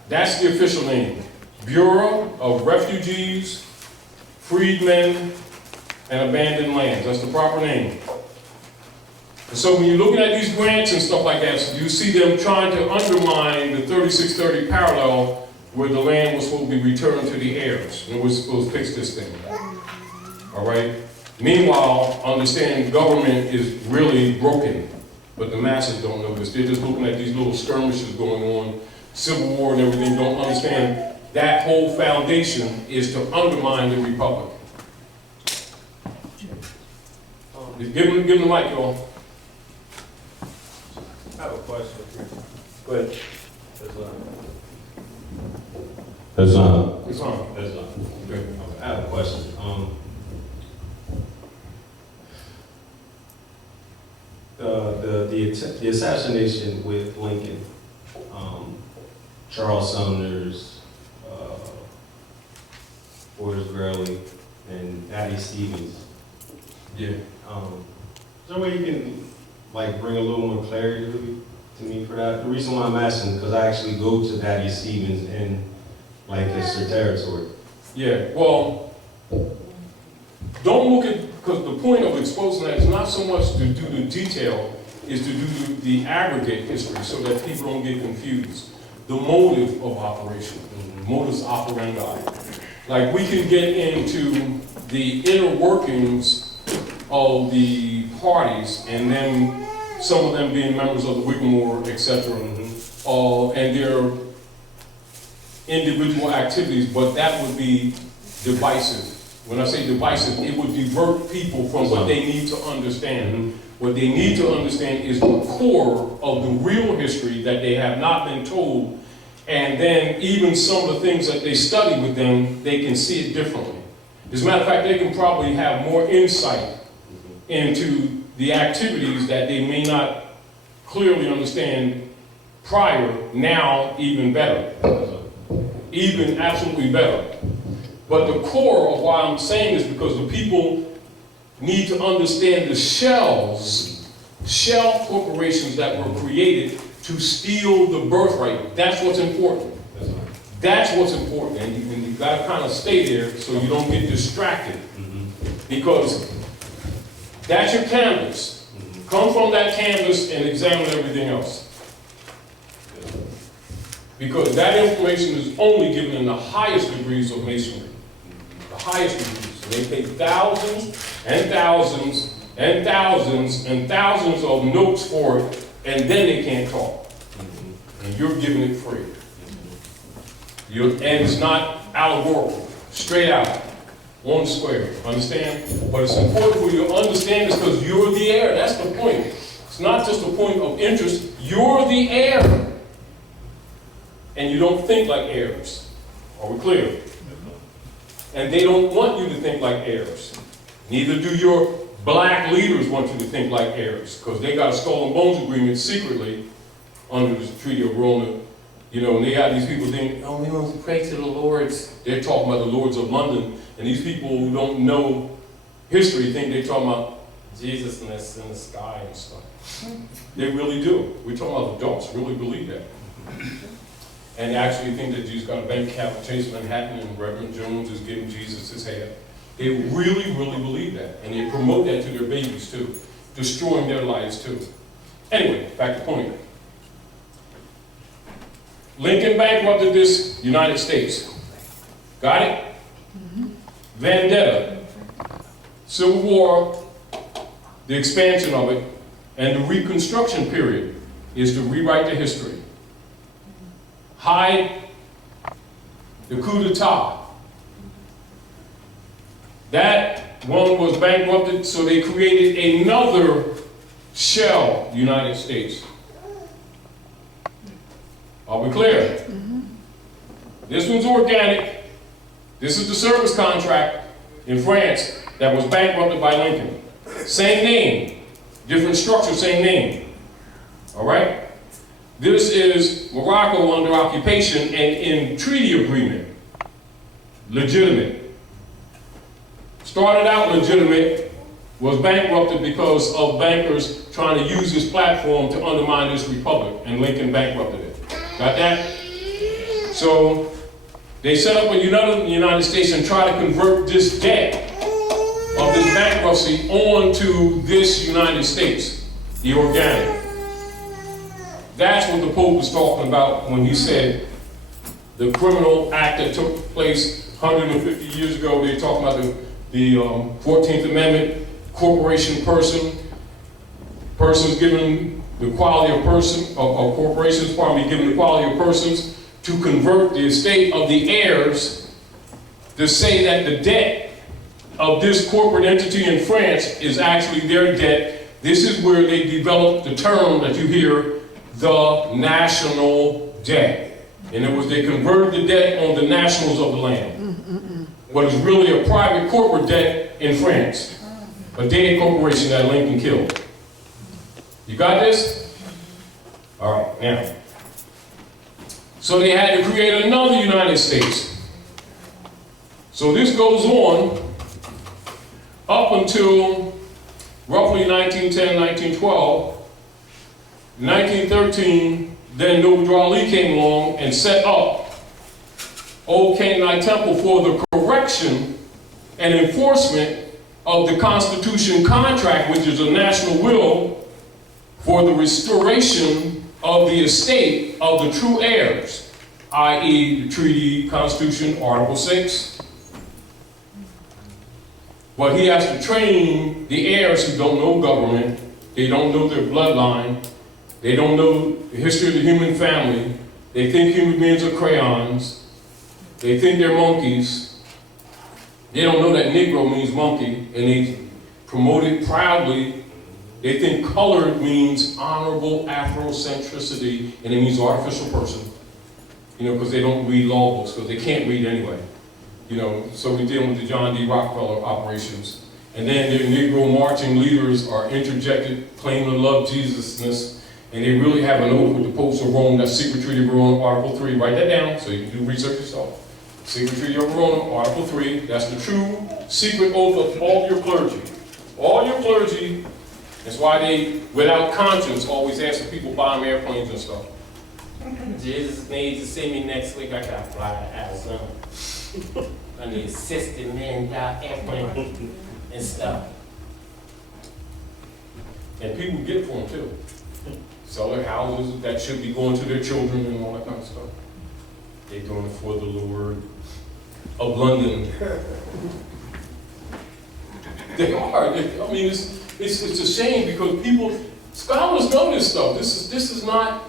That's the official name. Bureau of Refugees, Freedmen, and Abandoned Lands. That's the proper name. And so when you're looking at these grants and stuff like that, you see them trying to undermine the 3630 parallel, where the land was supposed to be returned to the heirs, and we're supposed to fix this thing. All right? Meanwhile, understanding government is really broken, but the masses don't know this. They're just looking at these little skirmishes going on, civil war and everything, don't understand that whole foundation is to undermine the republic. Give them the mic, y'all. I have a question. Go ahead. It's on. It's on. Okay. I have a question. the assassination with Lincoln, Charles Sumner's, Forrest Gurley, and Addie Stevens. Yeah. Is there a way you can like bring a little more clarity to me for that? The reason why I'm asking because I actually go to Addie Stevens in Lancaster territory. Yeah, well, don't look at, because the point of exposing that is not so much to do the detail, is to do the aggregate history so that people don't get confused. The motive of operation, modus operandi. Like we can get into the inner workings of the parties and then some of them being members of the Whitmore, etc., and their individual activities, but that would be divisive. When I say divisive, it would divert people from what they need to understand. What they need to understand is the core of the real history that they have not been told, and then even some of the things that they study with them, they can see it differently. As a matter of fact, they can probably have more insight into the activities that they may not clearly understand prior, now even better. Even absolutely better. But the core of why I'm saying this because the people need to understand the shell corporations that were created to steal the birthright. That's what's important. That's what's important. And you've got to kind of stay there so you don't get distracted. Because that's your canvas. Come from that canvas and examine everything else. Because that information is only given in the highest degrees of masonry. The highest degrees. And they take thousands and thousands and thousands and thousands of notes for it, and then they can't talk. And you're giving it free. And it's not allegorical. Straight out. One square. Understand? But it's important for you to understand this because you're the heir. That's the point. It's not just a point of interest. You're the heir. And you don't think like heirs. Are we clear? And they don't want you to think like heirs. Neither do your black leaders want you to think like heirs, because they got a skull and bones agreement secretly under the Treaty of Rome. You know, and they got these people thinking, oh, we want to pray to the Lords. They're talking about the Lords of London. And these people who don't know history think they're talking about Jesus and that's in the sky and stuff. They really do. We're talking about adults really believe that. And actually think that Jesus got a bank account in Chase Manhattan and Reverend Jones is giving Jesus his head. They really, really believe that. And they promote that to their babies too, destroying their lives too. Anyway, back to point. Lincoln bankrupted this United States. Got it? Vendetta, Civil War, the expansion of it, and the Reconstruction period is to rewrite the history. Hide the coup d'etat. That one was bankrupted, so they created another shell United States. Are we clear? This one's organic. This is the service contract in France that was bankrupted by Lincoln. Same name, different structure, same name. All right? This is Morocco under occupation and in treaty agreement. Legitimate. Started out legitimate, was bankrupted because of bankers trying to use this platform to undermine this republic, and Lincoln bankrupted it. Got that? So they set up a United States and try to convert this debt of this bankruptcy onto this United States, the organic. That's what the Pope was talking about when he said the criminal act that took place 150 years ago. They're talking about the 14th Amendment, corporation persons given the quality of corporations, given the quality of persons to convert the estate of the heirs to say that the debt of this corporate entity in France is actually their debt. This is where they developed the term that you hear, the national debt. In other words, they converted the debt on the nationals of the land. What is really a private corporate debt in France. A dead corporation that Lincoln killed. You got this? All right, now. So they had to create another United States. So this goes on up until roughly 1910, 1912. 1913, then Noble Ali came along and set up Old Canaanite Temple for the correction and enforcement of the Constitution contract, which is a national will for the restoration of the estate of the true heirs, i.e. the treaty, Constitution, Article 6. But he has to train the heirs who don't know government, they don't know their bloodline, they don't know the history of the human family, they think human beings are crayons, they think they're monkeys, they don't know that Negro means monkey, and they promote it proudly. They think colored means honorable Afrocentricity, and it means artificial person. You know, because they don't read law books, because they can't read anyway. You know, so we're dealing with the John D. Rockefeller operations. And then their Negro marching leaders are interjected, claiming to love Jesusness, and they really have an oath with the Popes of Rome, that secret treaty of Rome, Article 3. Write that down so you can do research yourself. Secret treaty of Rome, Article 3. That's the true secret oath of all your clergy. All your clergy. That's why they, without conscience, always ask the people buy them airplanes and stuff. Jesus needs to see me next week. I gotta fly to Arizona. I need $60 million airplane and stuff. And people get it for them too. Sell their houses that should be going to their children and all that kind of stuff. They're doing it for the Lord of London. They are. I mean, it's a shame because people, scholars know this stuff. This is not.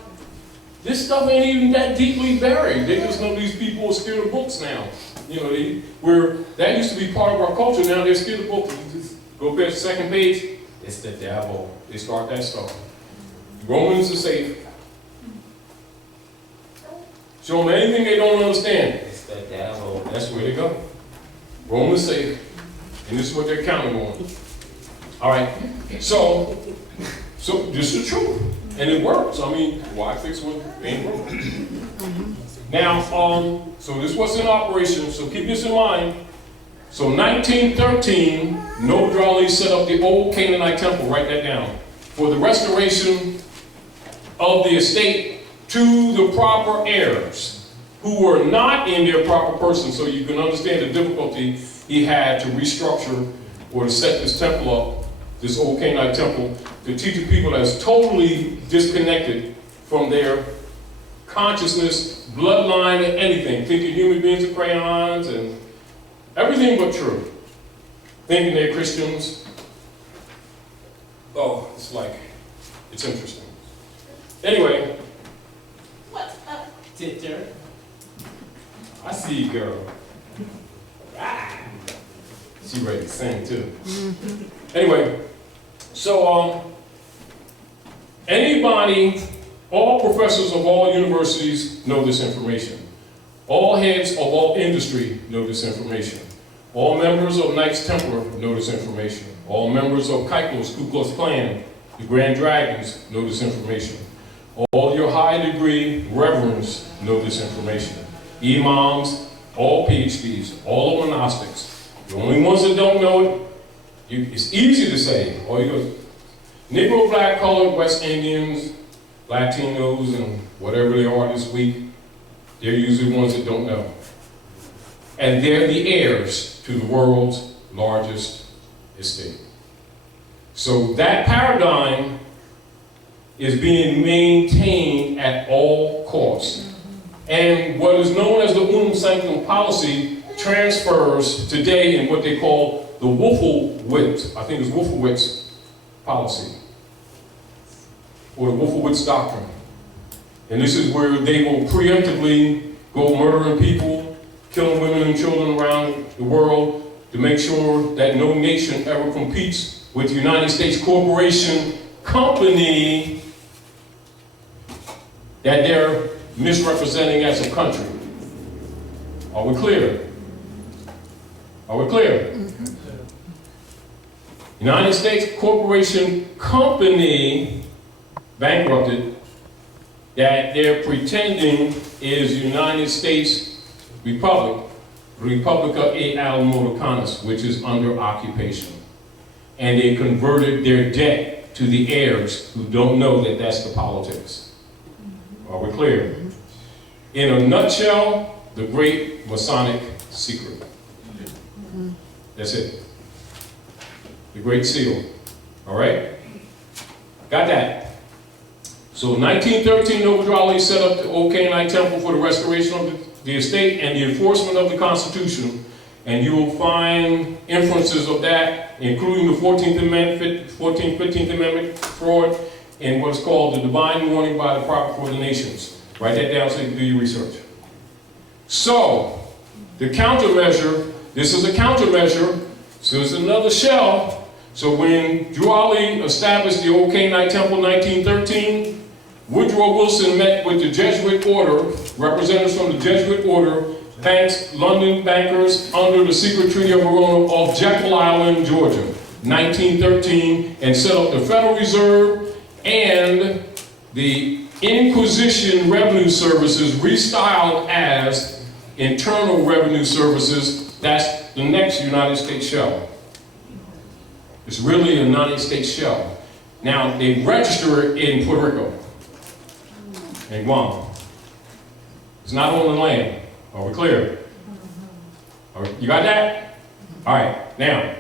This stuff ain't even that deeply buried. They just know these people are scared of books now. You know, where that used to be part of our culture. Now they're scared of books. You just go past the second page. It's the devil. They start that stuff. Romans are safe. Show them anything they don't understand. It's the devil. That's where they go. Romans is safe. And this is what they're counting on. All right. So this is true. And it works. I mean, why fix what ain't broken? Now, so this was in operation, so keep this in mind. So 1913, Noble Ali set up the Old Canaanite Temple, write that down, for the restoration of the estate to the proper heirs, who were not in their proper person, so you can understand the difficulty he had to restructure or to set this temple up, this Old Canaanite Temple, to teach the people that's totally disconnected from their consciousness, bloodline, and anything. Thinking human beings are crayons and everything but true. Thinking they're Christians. Oh, it's interesting. Anyway. What's up, teacher? I see you, girl. Ah. She ready to sing too. Anyway, so anybody, all professors of all universities know this information. All heads of all industry know this information. All members of Knights Templar know this information. All members of Kyklos, Ku Klux Klan, the Grand Dragons know this information. All your high degree reverends know this information. Imams, all PhDs, all monastics. The only ones that don't know it, it's easy to say. All you go, Negro, black, colored, West Indians, Latinos, and whatever they are this week, they're usually the ones that don't know. And they're the heirs to the world's largest estate. So that paradigm is being maintained at all costs. And what is known as the Unam Sanctum policy transfers today in what they call the Wolfowitz, I think it's Wolfowitz policy, or the Wolfowitz doctrine. And this is where they will preemptively go murdering people, killing women and children around the world to make sure that no nation ever competes with the United States corporation company that they're misrepresenting as a country. Are we clear? Are we clear? United States corporation company bankrupted, that they're pretending is United States Republic, Republica e Almoricanas, which is under occupation. And they converted their debt to the heirs who don't know that that's the politics. Are we clear? In a nutshell, the great Masonic secret. That's it. The Great Seal. All right? Got that. So in 1913, Noble Ali set up the Old Canaanite Temple for the restoration of the estate and the enforcement of the Constitution. And you will find inferences of that, including the 14th Amendment, 14th, 15th Amendment fraud, and what's called the divine warning by the prophet for the nations. Write that down so you can do your research. So, the countermeasure, this is a countermeasure, so it's another shell. So when Drew Ali established the Old Canaanite Temple in 1913, Woodrow Wilson met with the Jesuit order, representatives from the Jesuit order, banks, London bankers, under the secret Treaty of Verona of Jekyll Island, Georgia, 1913, and set up the Federal Reserve and the Inquisition Revenue Services, restyled as Internal Revenue Services. That's the next United States shell. It's really a United States shell. Now, they register it in Puerto Rico and Guam. It's not on the land. Are we clear? You got that? All right, now.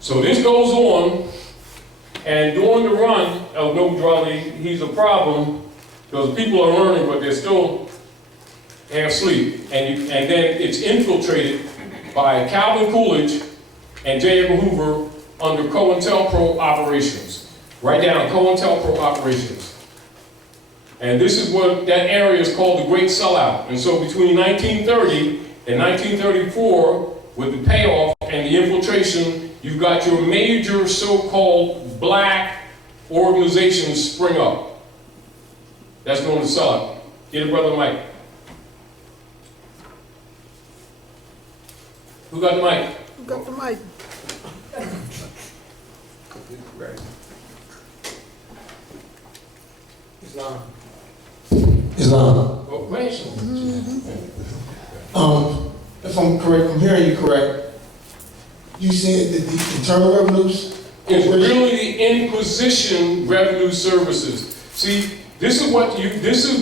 So this goes on, and during the run of Noble Ali, he's a problem because people are learning, but they're still half asleep. And then it's infiltrated by Calvin Coolidge and J. Edgar Hoover under COINTELPRO operations. Write down COINTELPRO operations. And this is what that area is called the Great Sellout. And so between 1930 and 1934, with the payoff and the infiltration, you've got your major so-called black organizations spring up. That's known as sellout. Get it, Brother Mike. Who got the mic? Who got the mic? Islam. Oh, wait. If I'm correct, I'm hearing you correct. You said that the internal revenues? It's really the Inquisition Revenue Services. See, this is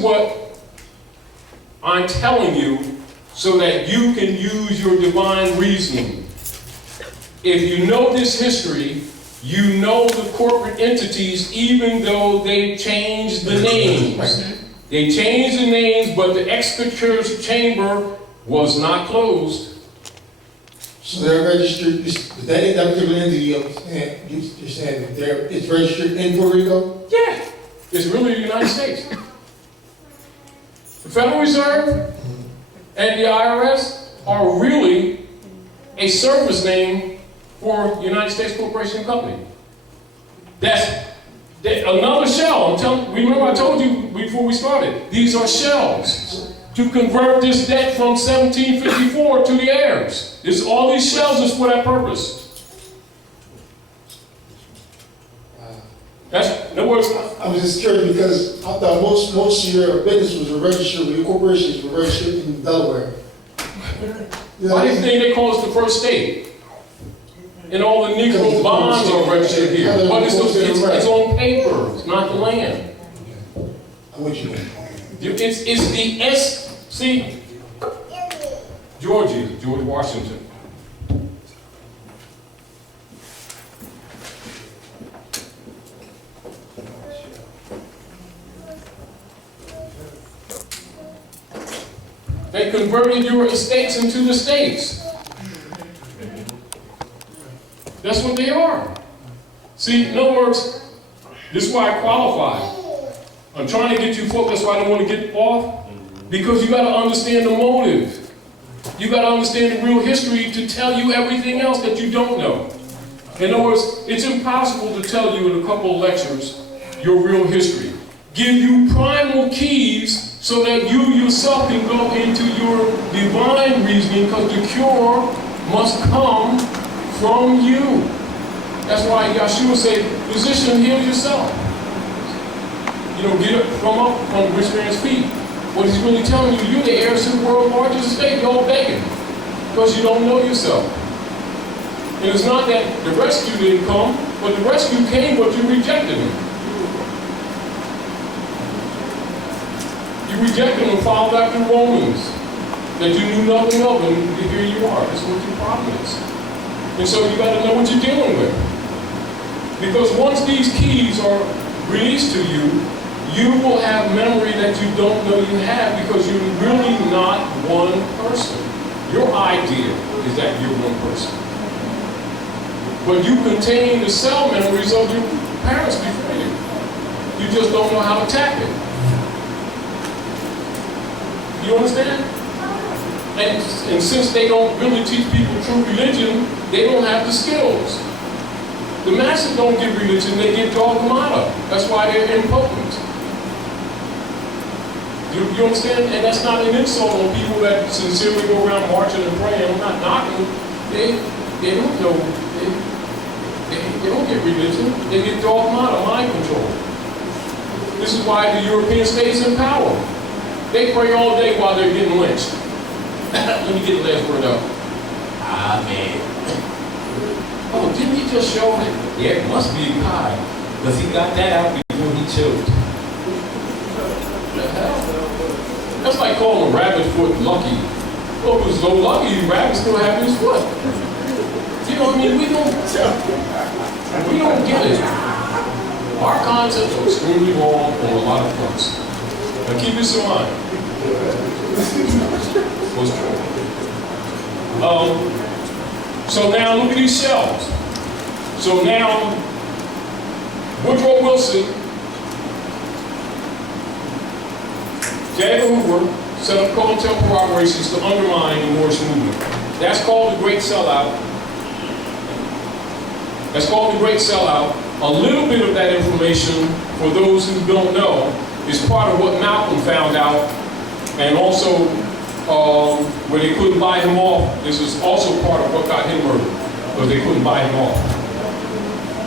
what I'm telling you so that you can use your divine reasoning. If you know this history, you know the corporate entities, even though they changed the names. They changed the names, but the executor's chamber was not closed. So they're registered, that particular entity, you're saying that it's registered in Puerto Rico? Yeah, it's really the United States. The Federal Reserve and the IRS are really a service name for United States Corporation Company. That's another shell. Remember I told you before we started, these are shells to convert this debt from 1754 to the heirs. All these shells is for that purpose. That's, in other words, I was just curious because I thought most of your business was registered, your corporations were registered in Delaware. why do you think they call us the first state? And all the Negro bonds are registered here. But it's on paper, it's not the land. I'm with you. It's the see, George Washington. They converted your estates into the states. That's what they are. See, in other words, this is why I qualify. I'm trying to get you focused, so I don't want to get off, because you got to understand the motive. You got to understand the real history to tell you everything else that you don't know. In other words, it's impossible to tell you in a couple of lectures your real history. Give you primal keys so that you yourself can go into your divine reasoning, because the cure must come from you. That's why Yeshua said, physician, heal yourself. get up, come up on the rich man's feet. What he's really telling you, you're the heirs to the world's largest estate. You're all begging because you don't know yourself. And it's not that the rescue didn't come, but the rescue came, but you rejected him. You rejected him and followed after the Romans that you knew nothing of, and here you are. That's what your problem is. And so you got to know what you're dealing with. Because once these keys are released to you, you will have memory that you don't know you have because you're really not one person. Your idea is that you're one person. But you contain the cell memories of your parents before you. You just don't know how to tap it. You understand? And since they don't really teach people true religion, they don't have the skills. The masses don't get religion, they get dogmata. That's why they're impotent. You understand? And that's not an insult on people that sincerely go around marching and praying. I'm not knocking. They don't know. They don't get religion. They get dogmata, mind control. This is why the European states in power. They pray all day while they're getting lynched. Let me get the last word out. Amen. Oh, didn't he just show me? Yeah, it must be God. Because he got that out before he choked. The hell? That's like calling a rabbit foot lucky. Well, if it was so lucky, the rabbit still having his foot. You know what I mean? We don't get it. Our concepts are extremely wrong on a lot of fronts. Now keep this in mind. What's true? So now look at these shells. So now Woodrow Wilson, J. Edgar Hoover set up COINTELPRO operations to undermine the Moorish movement. That's called the Great Sellout. That's called the Great Sellout. A little bit of that information, for those who don't know, is part of what Malcolm found out, and also where they couldn't buy him off. This is also part of what got him murdered, because they couldn't buy him off.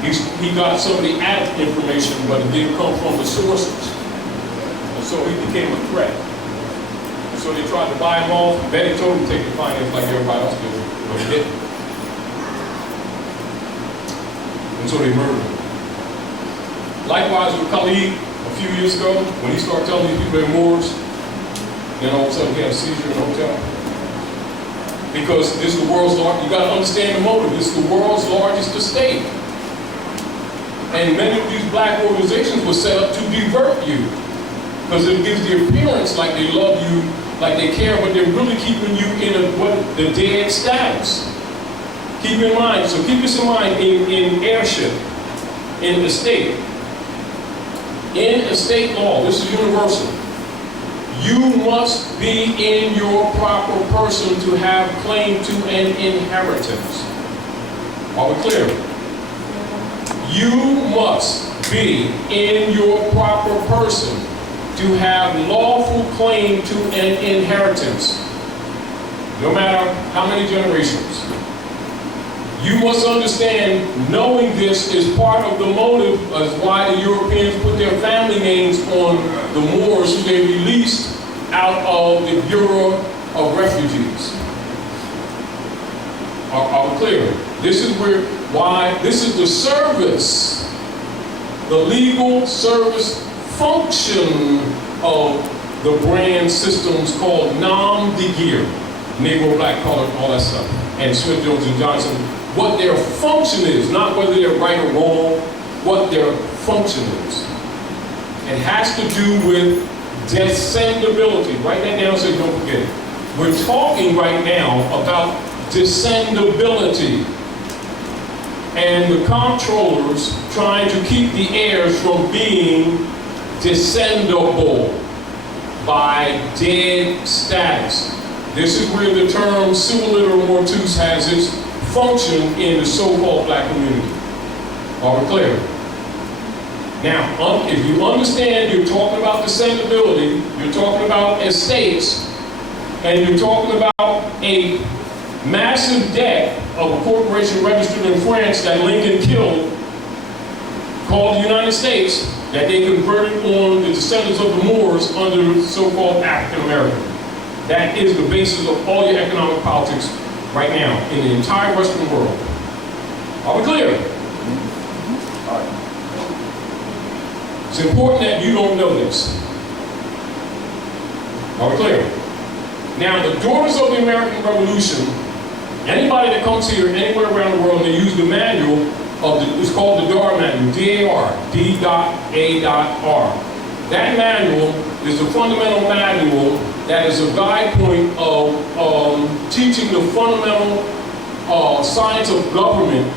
He got some of the added information, but it didn't come from the sources. And so he became a threat. And so they tried to buy him off. Betty told him to take the finance like everybody else did, but he didn't. And so they murdered him. Likewise with Khalid, a few years ago, when he started telling these people they're Moors, then all of a sudden he had a seizure in a hotel. Because this is the world's largest, you got to understand the motive, this is the world's largest estate. And many of these black organizations were set up to divert you. Because it gives the appearance like they love you, like they care, but they're really keeping you in the dead status. Keep in mind, so keep this in mind in heirship, in estate. In estate law, this is universal. You must be in your proper person to have claim to an inheritance. Are we clear? You must be in your proper person to have lawful claim to an inheritance, no matter how many generations. You must understand, knowing this is part of the motive as why the Europeans put their family names on the Moors who they released out of the Bureau of Refugees. Are we clear? This is why this is the service, the legal service function of the brand systems called nom de guerre, Negro, black, colored, all that stuff, and Smith, Jones, and Johnson. What their function is, not whether they're right or wrong, what their function is. It has to do with descendability. Write that down so you don't forget it. We're talking right now about descendability and the comptrollers trying to keep the heirs from being descendable by dead status. This is where the term civil litera mortuus has its function in the so-called black community. Are we clear? Now, if you understand, you're talking about descendability, you're talking about estates, and you're talking about a massive debt of a corporation registered in France that Lincoln killed, called the United States, that they converted on the descendants of the Moors under so-called African American. That is the basis of all your economic politics right now in the entire Western world. Are we clear? All right. It's important that you don't know this. Are we clear? Now, the daughters of the American Revolution, anybody that comes here anywhere around the world and they use the manual of it's called the DAR manual, D-A-R, D.A.R. That manual is the fundamental manual that is a guide point of teaching the fundamental science of government,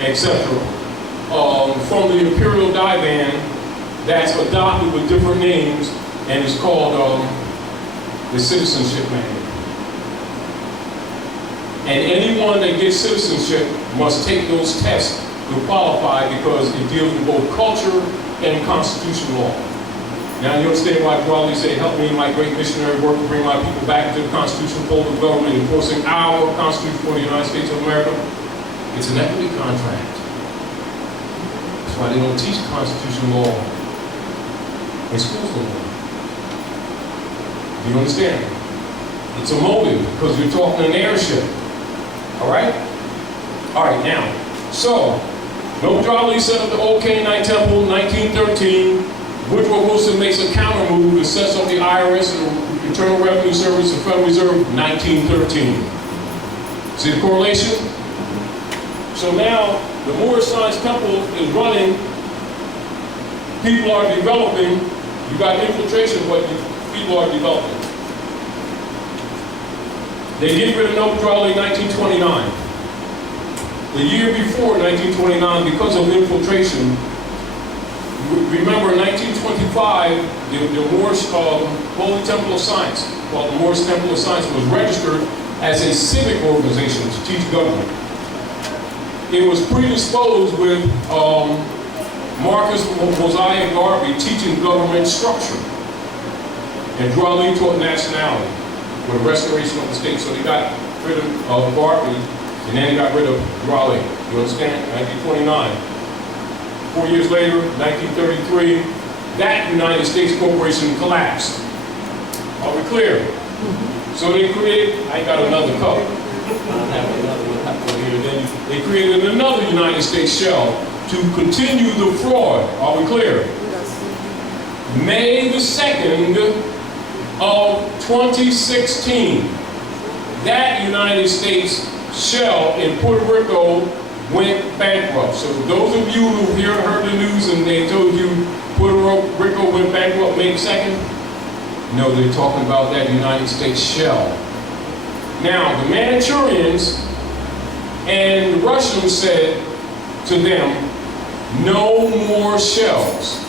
etc., from the imperial divan that's adopted with different names and is called the Citizenship Manual. And anyone that gets citizenship must take those tests to qualify because it deals with both culture and constitutional law. Now you understand why Raleigh said, help me in my great missionary work to bring my people back into the constitutional fold of government, enforcing our Constitution for the United States of America. It's an equity contract. That's why they don't teach constitutional law in schools no more. Do you understand? It's a motive because you're talking an airship. All right? All right, now, so, Noble Raleigh set up the Old Canaanite Temple in 1913. Woodrow Wilson makes a counter move and sets up the IRS and the Internal Revenue Service and Federal Reserve 1913. See the correlation? So now, the Moorish Science Temple is running. People are developing. You got infiltration, but people are developing. They get rid of Noble Raleigh in 1929. The year before 1929, because of infiltration, remember in 1925, the Moorish Holy Temple of Science, called the Moorish Temple of Science, was registered as a civic organization to teach government. It was predisposed with Marcus Mosiah Garvey teaching government structure. And Raleigh taught nationality with restoration of the state. So they got rid of Garvey, and then they got rid of Raleigh. You understand? 1929. 4 years later, 1933, that United States corporation collapsed. Are we clear? So they created, I got another cup. They created another United States shell to continue the fraud. Are we clear? May the 2nd of 2016, that United States shell in Puerto Rico went bankrupt. So those of you who heard the news and they told you Puerto Rico went bankrupt May 2nd, no, they're talking about that United States shell. Now, the Manchurians and the Russians said to them, no more shells.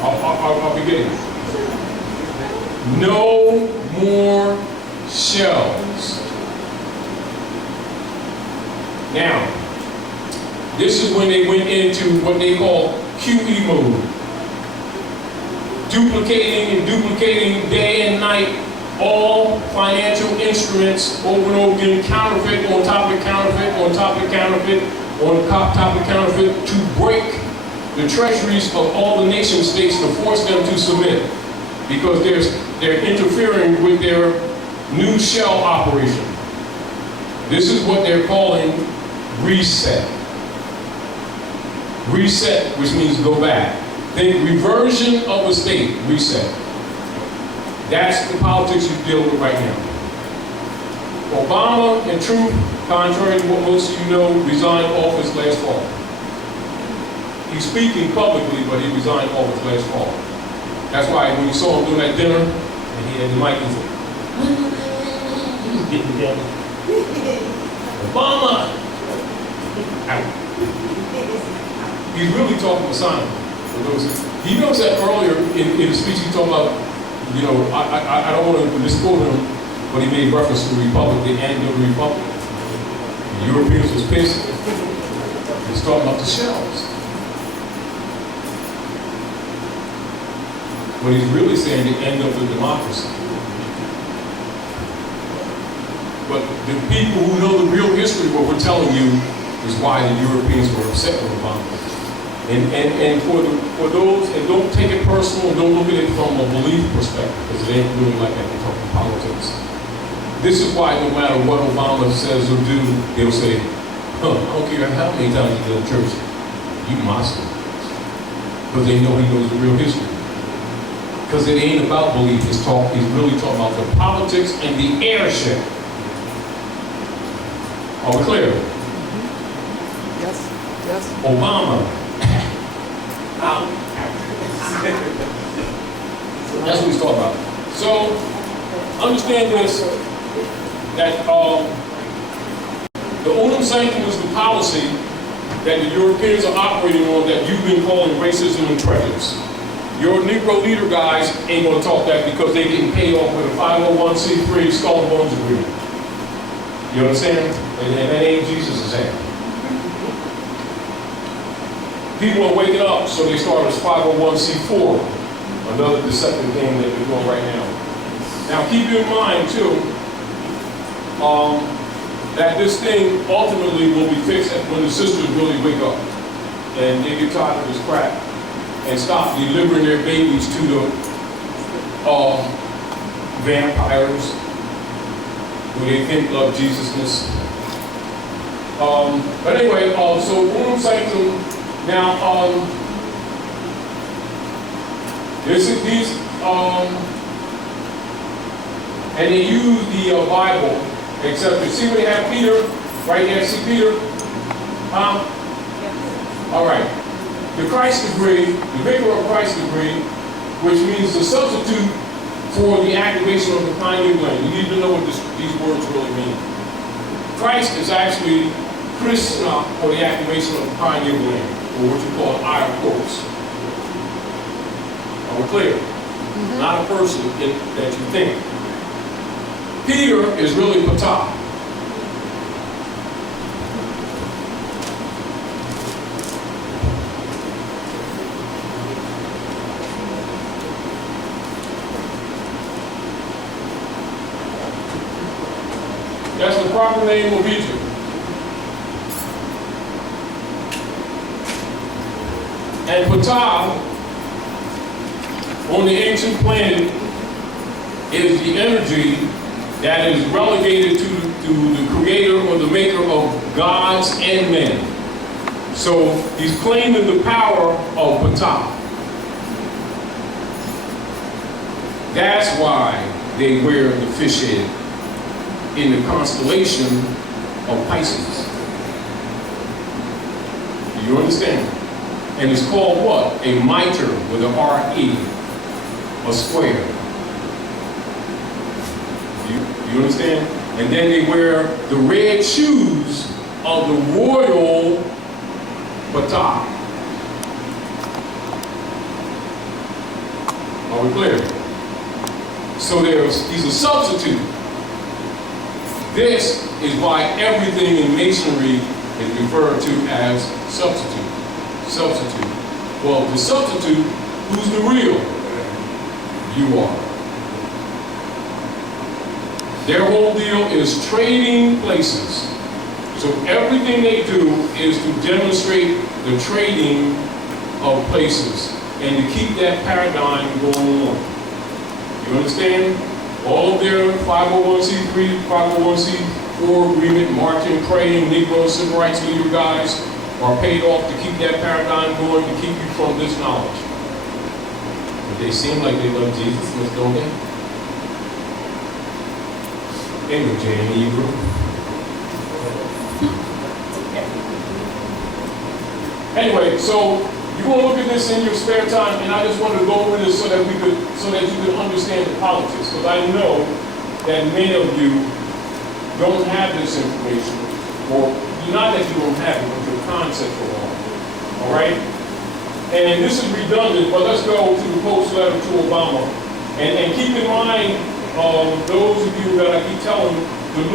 I'll begin. No more shells. Now, this is when they went into what they call QE mode. Duplicating and duplicating day and night all financial instruments over and over again, counterfeit on top of counterfeit, on top of counterfeit, on top of counterfeit, to break the treasuries of all the nation states to force them to submit, because they're interfering with their new shell operation. This is what they're calling reset. Reset, which means go back. Think reversion of a state, reset. That's the politics you deal with right now. Obama, in truth, contrary to what most of you know, resigned office last fall. He's speaking publicly, but he resigned office last fall. That's why when you saw him doing that dinner, and he had the mic, he was getting together. Obama! He's really talking to Simon. He knows that earlier in the speech he talked about, you know, I don't want to misquote him, but he made reference to the Republic, the end of the Republic. The Europeans was pissed. He's talking about the shells. But he's really saying the end of the democracy. But the people who know the real history, what we're telling you, is why the Europeans were upset with Obama. And for those, and don't take it personal, don't look at it from a belief perspective, because it ain't really like that in terms of politics. This is why no matter what Obama says or do, they'll say, I don't care how many times you go to church, you Muslim. Because they know he knows the real history. Because it ain't about belief, he's really talking about the politics and the airship. Are we clear? Yes, yes. Obama. That's what he's talking about. So, understand this, that the Unam Sanctum is the policy that the Europeans are operating on that you've been calling racism and prejudice. Your Negro leader guys ain't gonna talk that because they're getting paid off with a 501c3 Skull and Bones agreement. You understand? And that ain't Jesus' hand. People are waking up, so they start as 501c4, another deceptive thing that they're doing right now. Now keep in mind too, that this thing ultimately will be fixed when the sisters really wake up and they get tired of this crap and stop delivering their babies to the vampires who they think love Jesusness. But anyway, so Unam Sanctum. Now, and they use the Bible, except you see where they have Peter, right there, see Peter? Huh? All right. The Christ degree, the vicar of Christ degree, which means the substitute for the activation of the pineal gland. You need to know what these words really mean. Christ is actually Krishna for the activation of the pineal gland, or what you call an iron corpus. Are we clear? Mm-hmm. Not a person that you think. Peter is really Ptah. That's the proper name of Egypt. And Ptah, on the ancient planet, is the energy that is relegated to the creator or the maker of gods and men. So he's claiming the power of Ptah. That's why they wear the fish head in the constellation of Pisces. Do you understand? And it's called what? A mitre with an R-E, a square. You understand? And then they wear the red shoes of the royal Ptah. Are we clear? So he's a substitute. This is why everything in masonry is referred to as substitute. Substitute. Well, the substitute, who's the real? You are. Their whole deal is trading places. So everything they do is to demonstrate the trading of places and to keep that paradigm going on. You understand? All of their 501c3, 501c4 agreement, marching, praying, Negro civil rights leader guys are paid off to keep that paradigm going, to keep you from this knowledge. But they seem like they love Jesus, don't they? They know J and Hebrew. Anyway, so you want to look at this in your spare time, and I just wanted to go over this so that you could understand the politics, because I know that many of you don't have this information, or not that you don't have it, but your concepts are wrong. All right? And this is redundant, but let's go to the Pope's letter to Obama. And keep in mind, those of you that I keep telling,